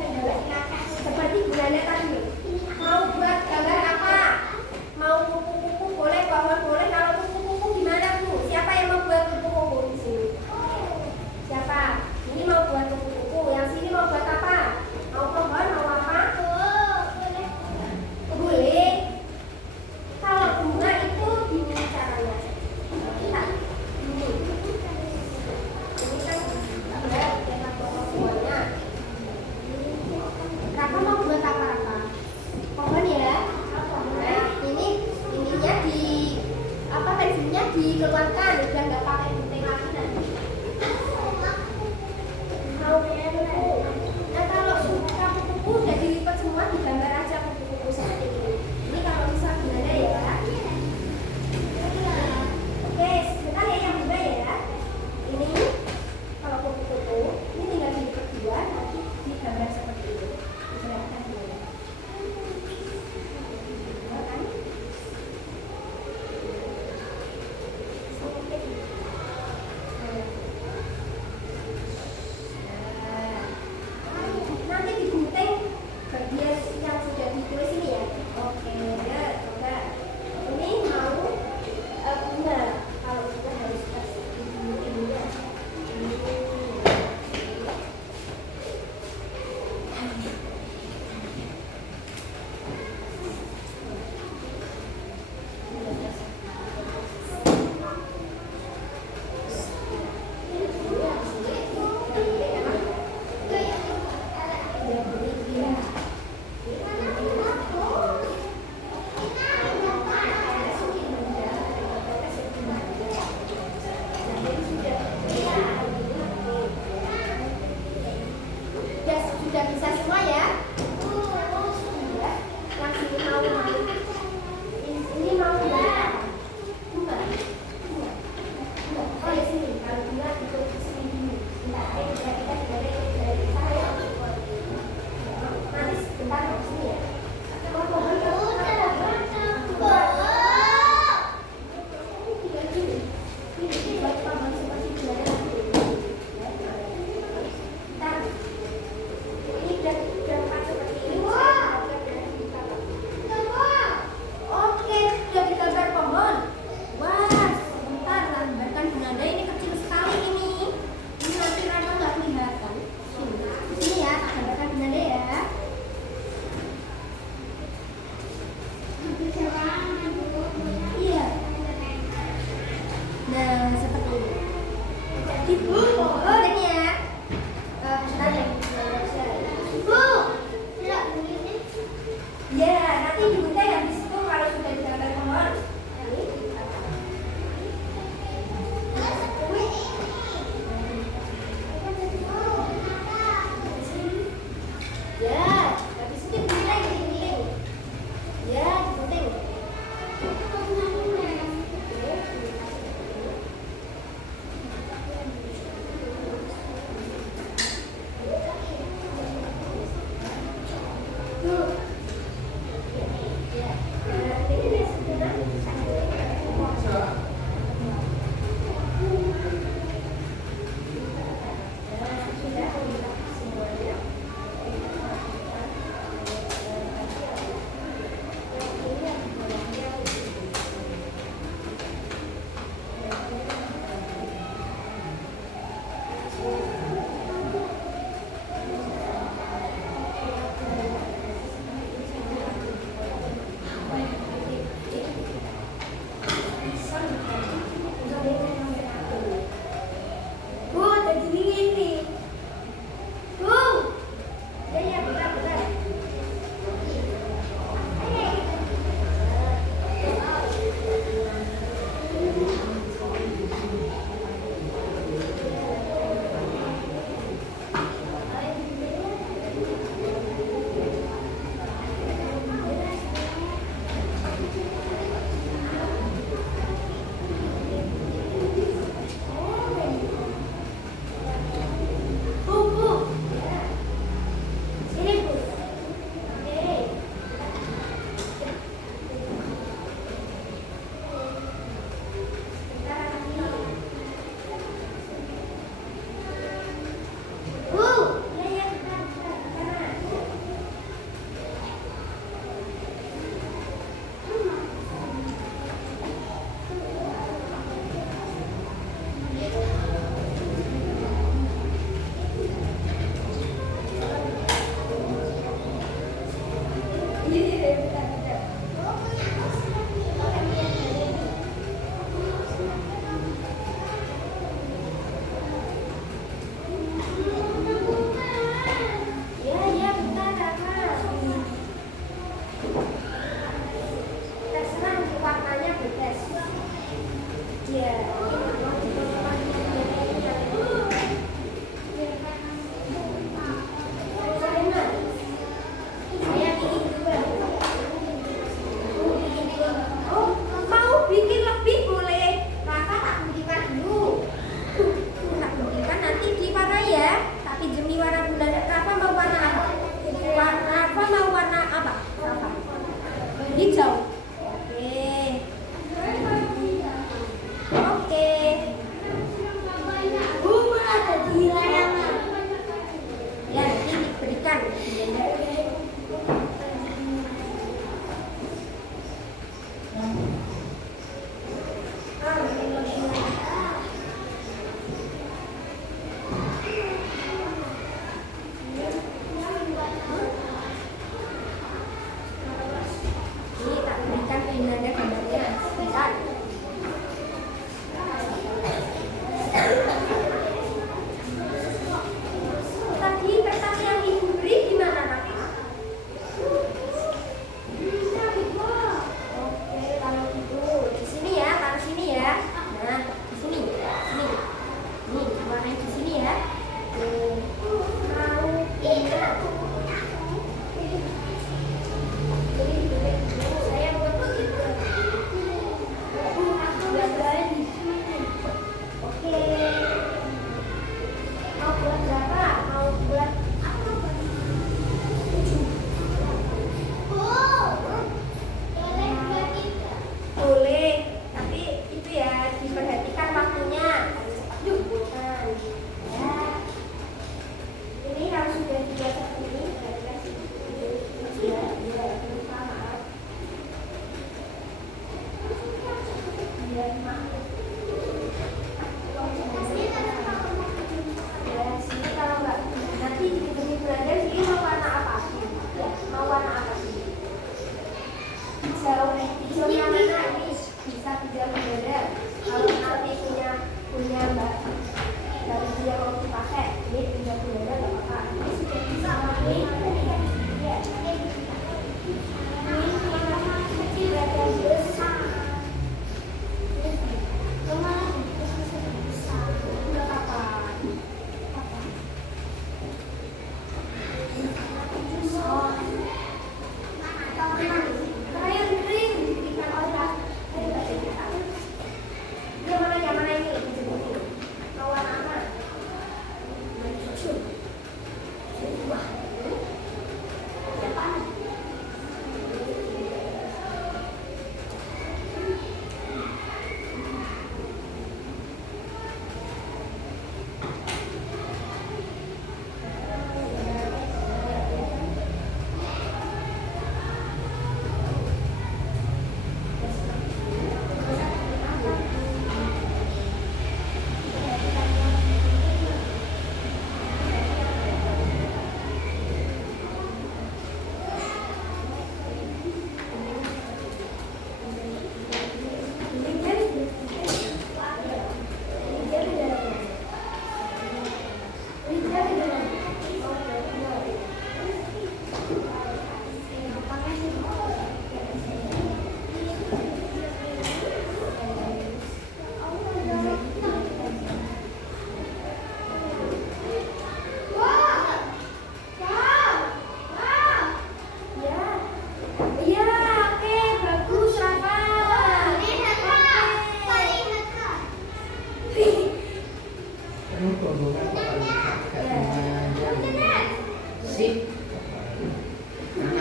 Seperti gunanya tadi. Mau buat gambar apa? Mau kupu-kupu boleh, pohon boleh. Kalau kupu-kupu gimana Bu? Siapa yang mau buat kupu-kupu di sini? Siapa? Ini mau buat kupu-kupu. Yang sini mau buat apa? Mau pohon, mau apa? Boleh. Kalau bunga itu gimana caranya? Kita ini. Ini kan ada tema bunganya. Raka mau buat apa Raka? Pohon ya? Nah, ininya di apa pensilnya dikeluarkan, udah nggak pakai gunting lagi nanti. Mau kupu. Nah kalau suka kupu udah dilipat semua, digambar aja kupu-kupu seperti ini. Ini kalau bisa gimana ya? Oke, sebentar ya yang bunda ya. Ini kalau kupu-kupu ini tinggal dilipat dua, nanti digambar seperti ini. Digerakkan dulu. Ya kan? Nanti digunting bagian yang sudah ditulis ini ya. Oke, ya, coba. Ini mau bunga. Kalau bunga harus kasih digunting dulu ya. Ya sudah bisa semua ya. Ya. Yang sini mau ini mau bunga. Bunga. Oh ya sini. Kalau bunga itu sini dulu. Bentar, kita dari saya. Nanti sebentar mau sini ya. Oh, pohon ini buat pohon seperti bunga. Ntar. Ini udah empat seperti ini. Oke, sudah digambar pohon. Wah, sebentar lambatkan Bunda, ini kecil sekali ini. Ini nanti Rana nggak kelihatan. Sini ya, tak gambarkan Bunda ya. Iya. Nah, seperti ini. Jadi, oh ini ya. Bentar ya. Ya, nanti diminta yang di situ kalau sudah digambar pohon. Ini kita. Ya, habis itu digunting. Ya, digunting. Tuh.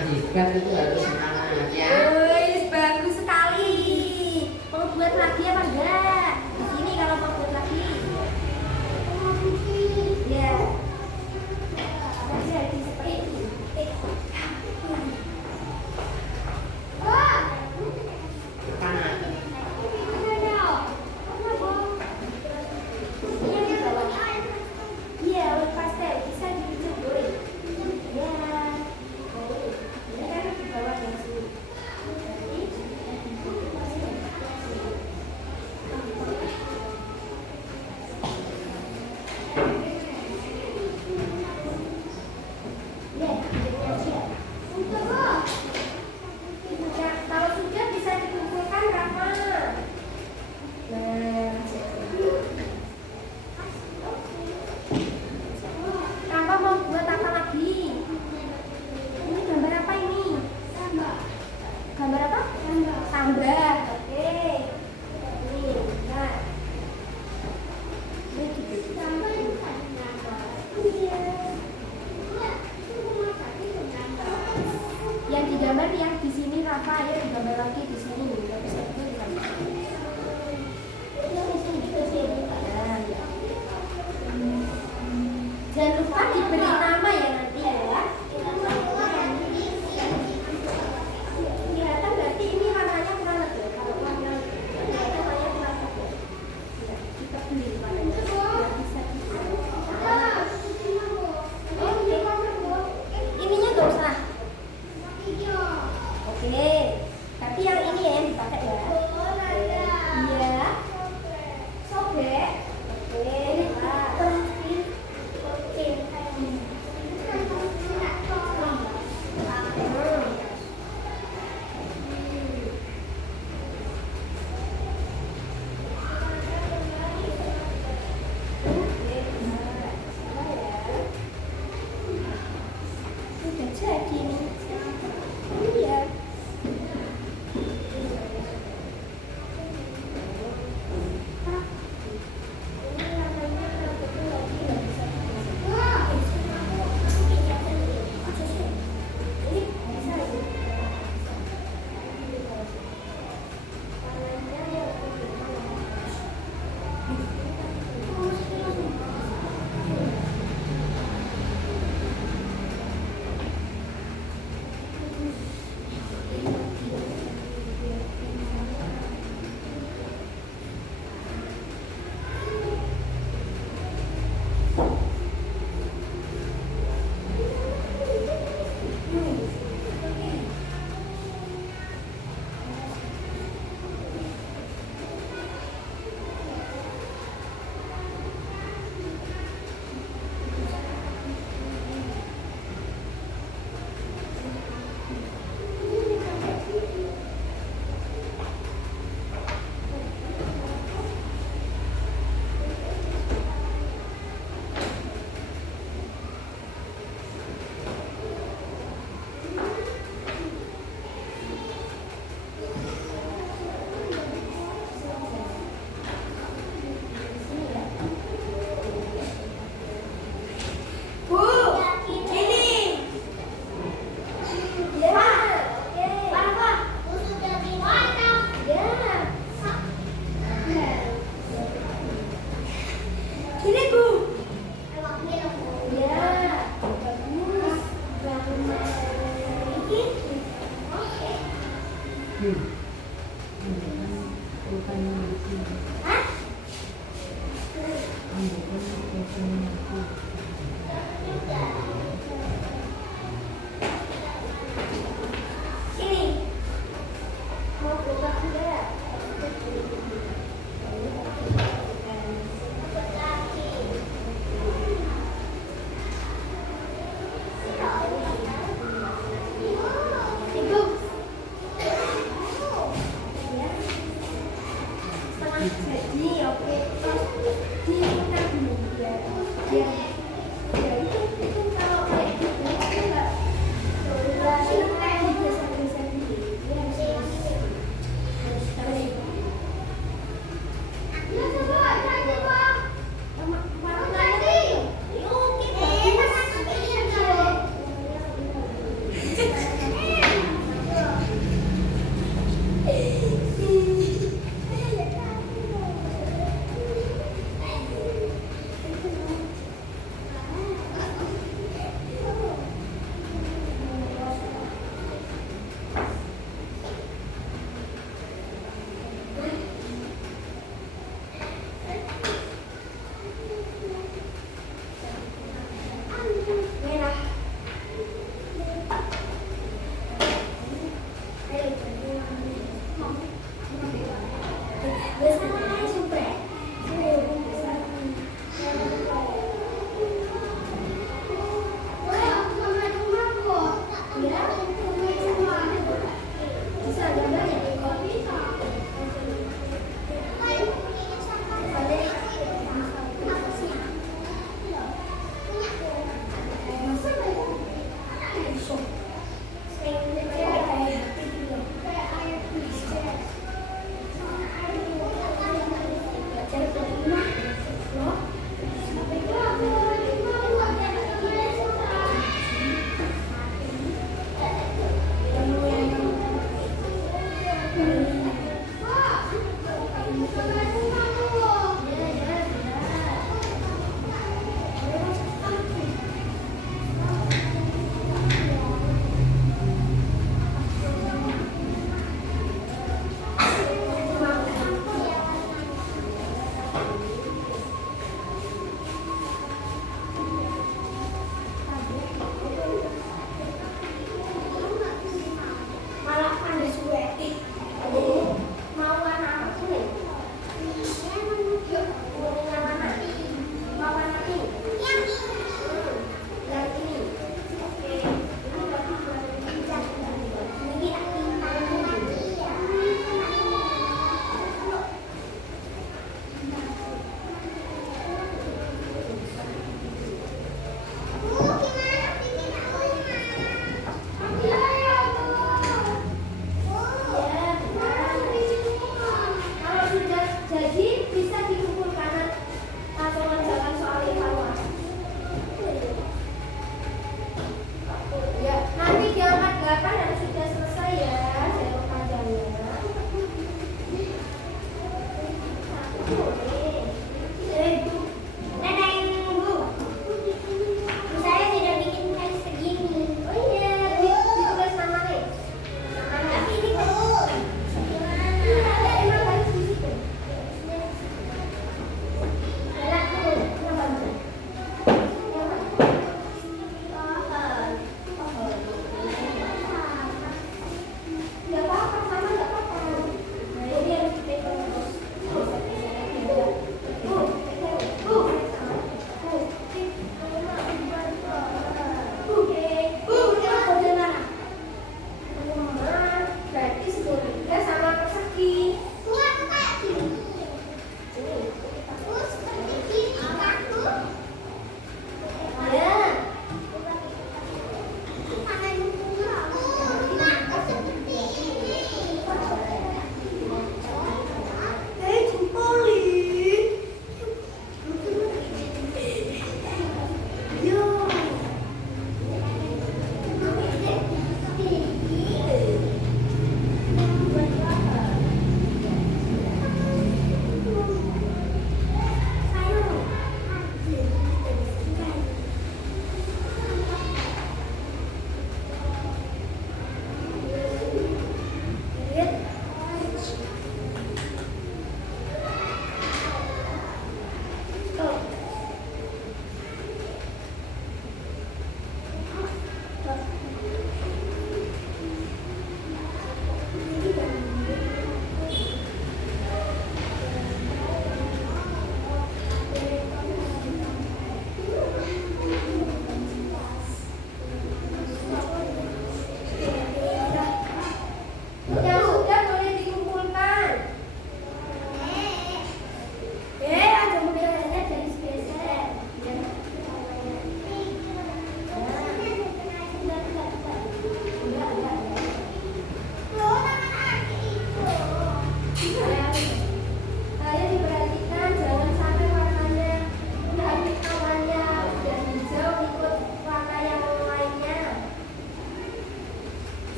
anak hebat itu harus semangat ya. Wih, bagus sekali. Mau buat lagi apa enggak? Di sini kalau mau buat lagi. Ya. Jadi seperti ini. Panas. Iya, pastel bisa dicoba. Ya. Ini kan di bawah yang sini. Ya, kalau sudah bisa dikumpulkan Rafa. Nah, Rafa mau buat apa lagi? Ini gambar apa ini? Gambar apa? Tambah. Oke. Ini, nah. Ini gitu. Iya. Yang digambar yang di sini Rafa, ya digambar lagi di sini. Nggak bisa itu digambar. Nah, ya. Jangan lupa diberi nama ya nanti ya. Kelihatan berarti ini warnanya kurang lebih. Kalau warna warnanya kurang lebih. Ya, kita beli warnanya. Biar bisa. Ininya nggak usah. Oke, tapi yang ini ya yang dipakai ya. Iya. Sobek. Oke, Pak. Sudah jadi nih. Iya. masuk. Sing kayak hati gitu. Belajar ke rumah. Loh. Sampai itu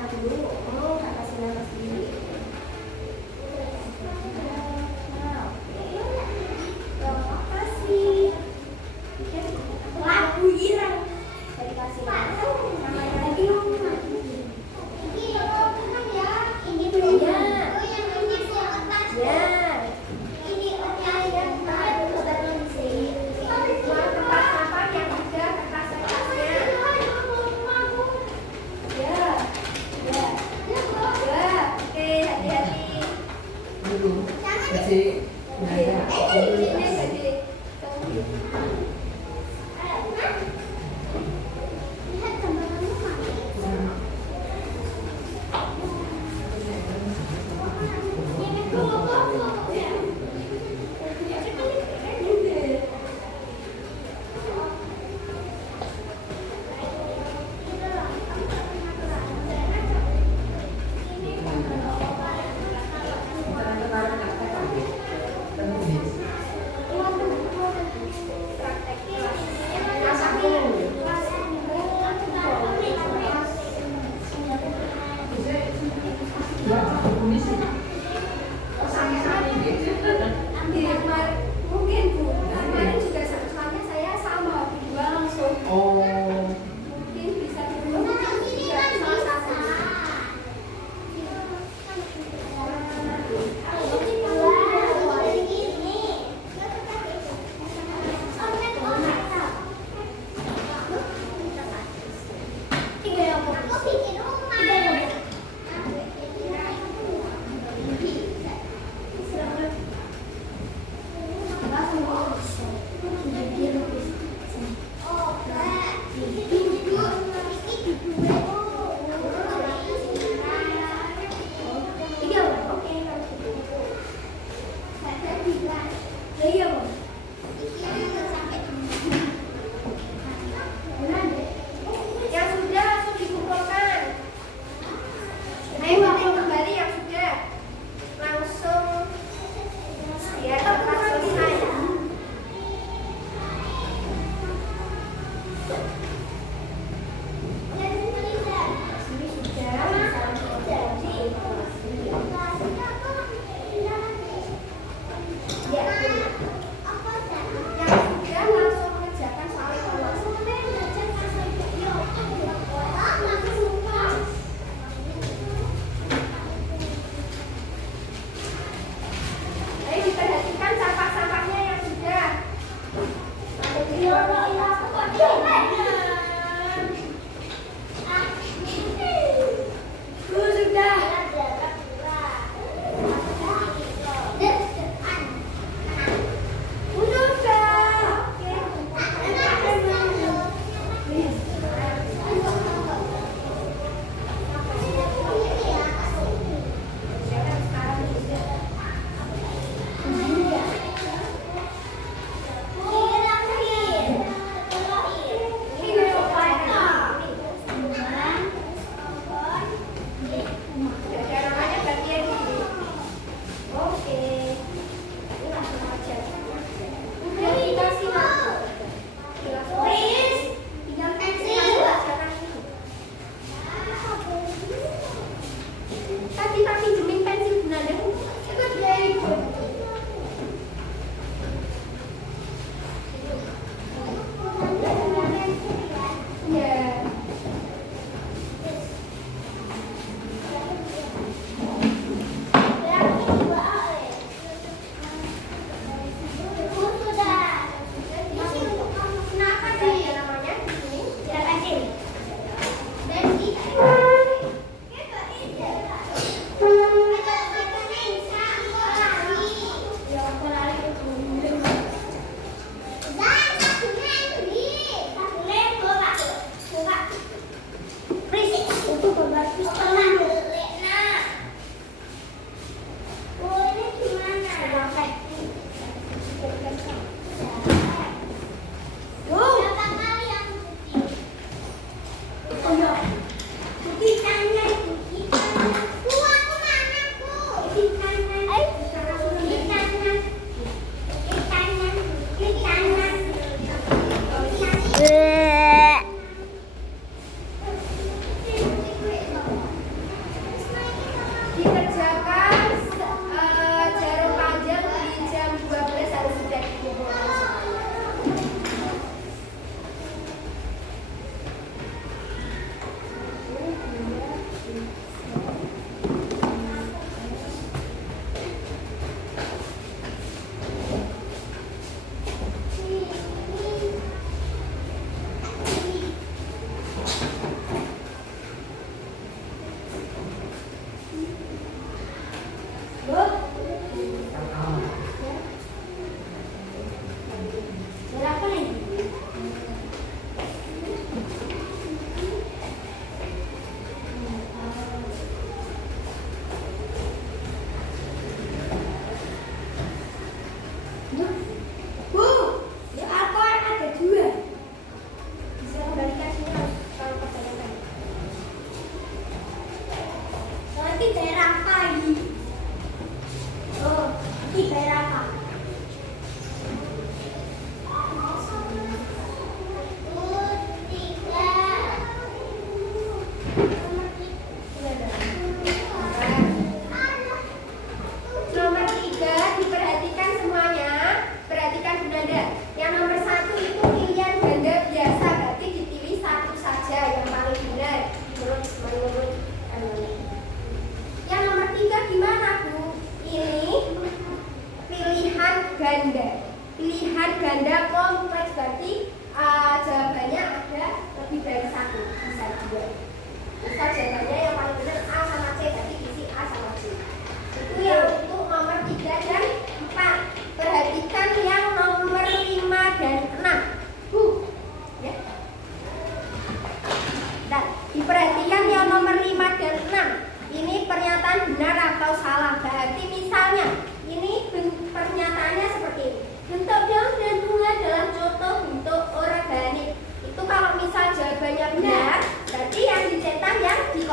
nama dulu. Oh, nggak kasih nama sendiri. Terima kasih. Lagu Irang. Saya dikasih namanya lagi. Dulu masih nggak ada. Mungkin Bu, kemarin juga soalnya saya sama berdua langsung. Oh, Mungkin bisa dulu juga salah satu.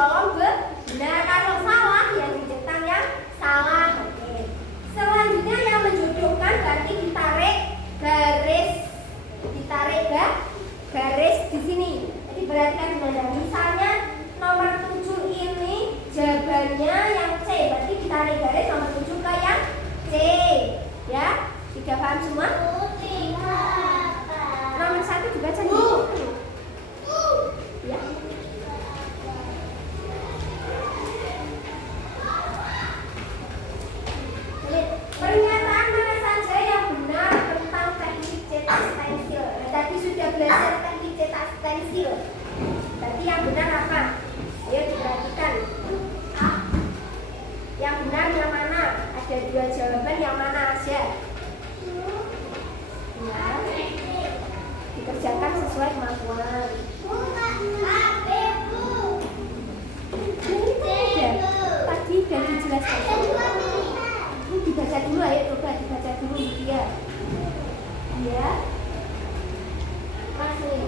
dijawab benar. Kalau salah ya dicetak yang salah. Oke. Selanjutnya yang menjodohkan berarti ditarik garis di sini. Jadi perhatikan gimana. Misalnya nomor 7 ini jawabannya yang C, berarti ditarik garis nomor 7 ke yang C. Ya, sudah paham semua? Nomor 1 dibaca dulu. Ya. Pernyataan mana saja yang benar tentang teknik cetak stensil? Tadi sudah belajar teknik cetak stensil. Tadi yang benar apa? Ayo diperhatikan. Yang benar yang mana? Ada 2 jawaban, yang mana aja? Ya. Dikerjakan sesuai kemampuan. Tadi sudah dijelaskan. Dibaca dulu, ayo coba dibaca dulu dia. Ya. Masih.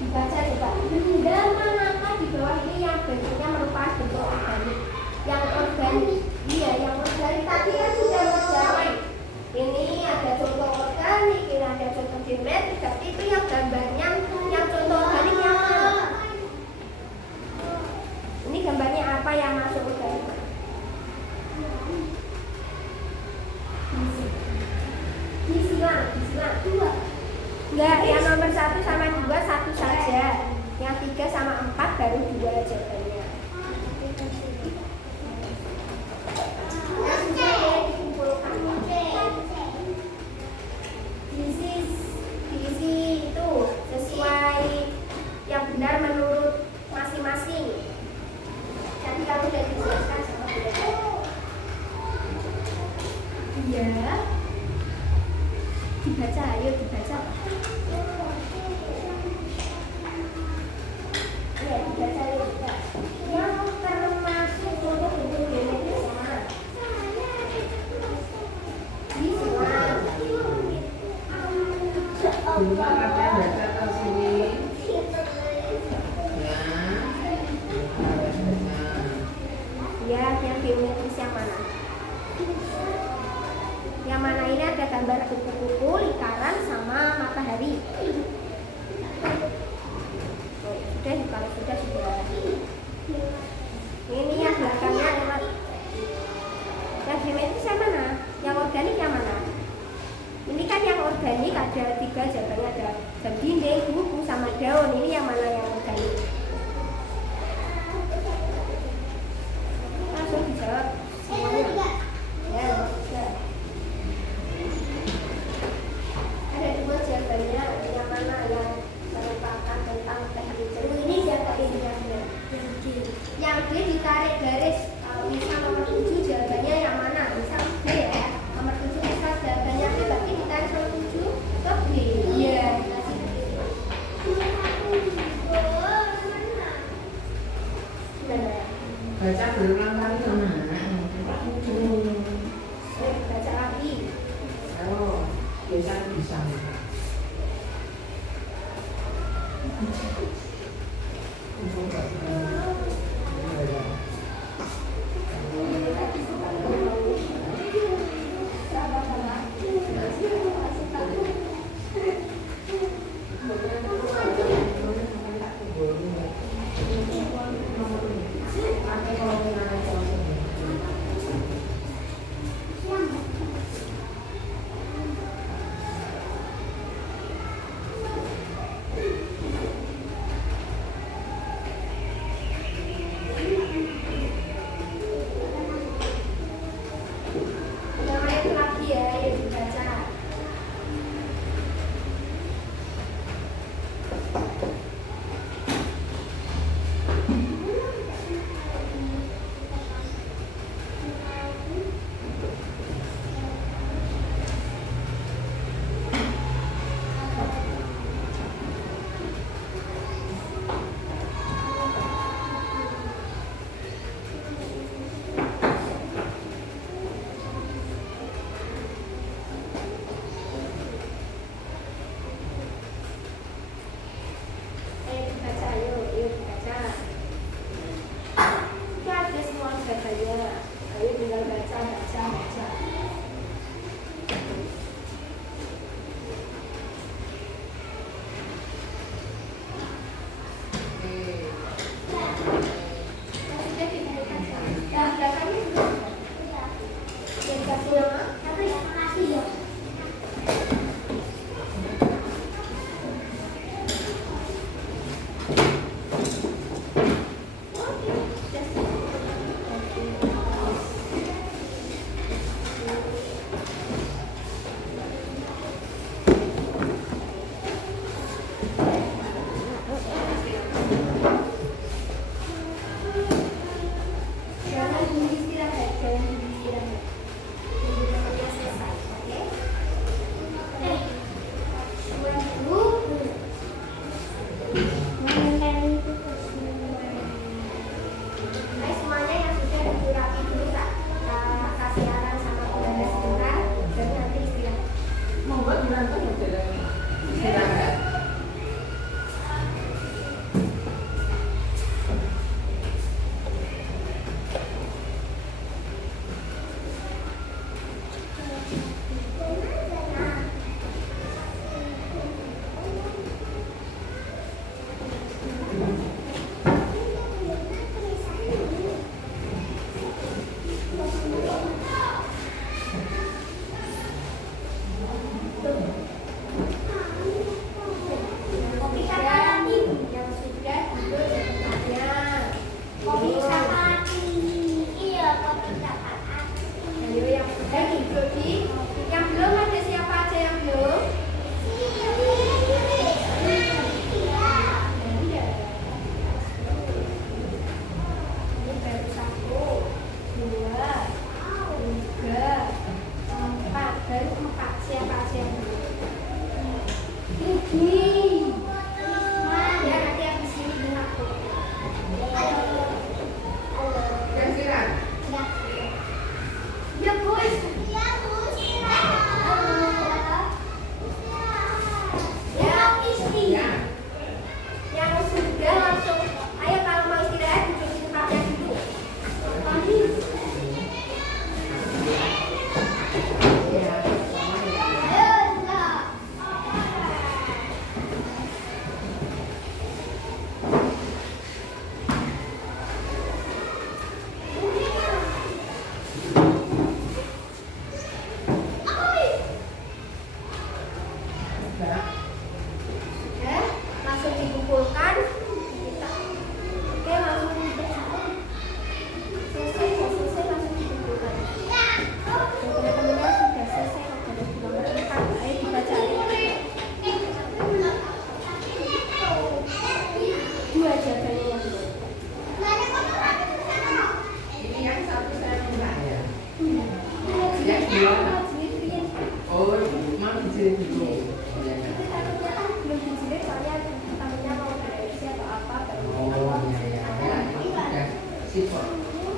Dibaca coba. Benda manakah di bawah ini yang bentuknya merupakan bentuk organik? Yang organik. Iya, yang organik tadi kan sudah berjalan. Ini ada contoh organik, ini ada contoh geometrik, tapi itu yang gambarnya yang contoh organik yang mana? Ini gambarnya apa yang masuk organik? Disilang 2. Enggak, yang nomor 1 sama 2 satu saja. Yang 3 sama 4 baru 2 jawabannya. Diisi itu sesuai yang benar menurut masing-masing. Jadi kamu sudah dijelaskan sama dia. Iya. Dibaca, ayo dibaca. Iya, dibaca ayo juga. Yang termasuk contoh bentuk geometris yang mana? Disilang. Dua ada baca ke sini. Ya, yang geometris yang mana? Yang mana ini ada gambar kupu-kupu, lingkaran, sama matahari. Oh, sudah, kalau sudah. Ini yang belakangnya lewat. Yang geometris yang mana? Yang organik yang mana? Ini kan yang organik ada 3 jawabannya, ada jam dinding, buku, sama daun. Ini yang mana yang organik? Langsung dijawab semuanya. Ya, sudah. Ada 2 jawabannya, yang mana yang merupakan tentang teknik cetak. Ini jawabannya yang D ditarik garis. Misal nomor 7 jawabannya yang mana? Misal D ya. Nomor 7 misal jawabannya D, berarti ditarik nomor 7 ke B. Iya, dikasih B. Baca berulang kali sama. Baca lagi. Oh, bisa.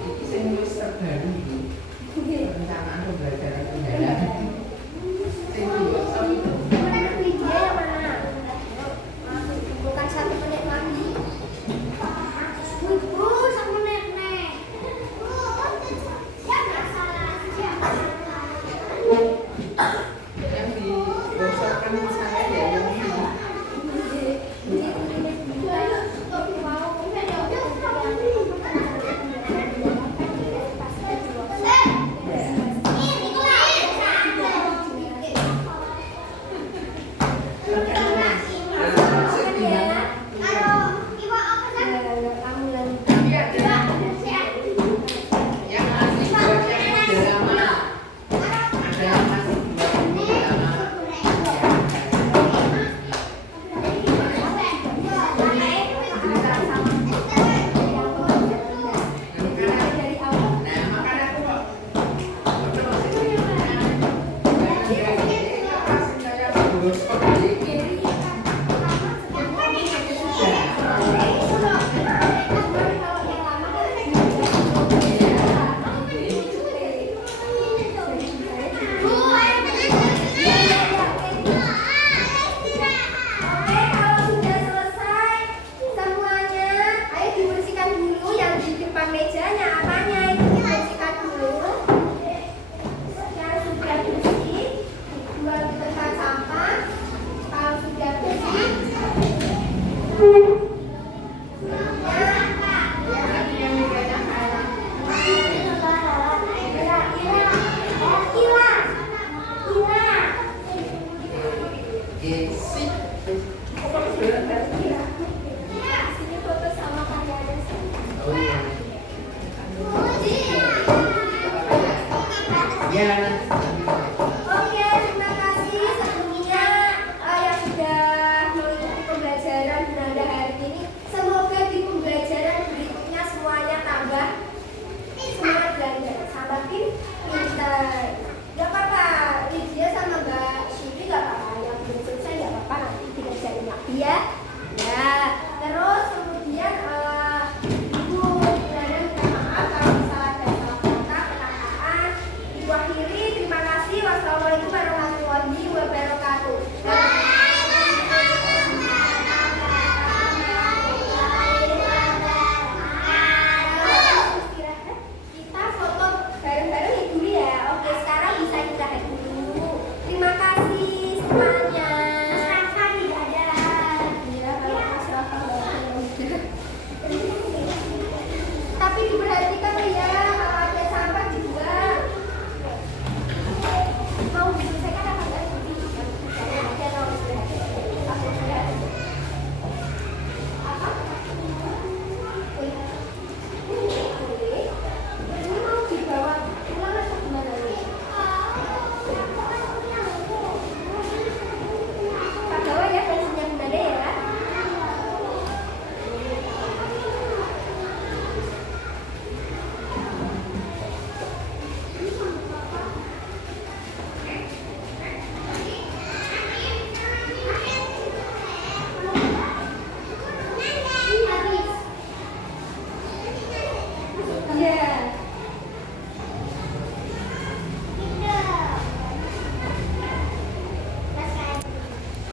Iki sing wis terbaru iki. Perencanaan pembelajaran mendadak. Sing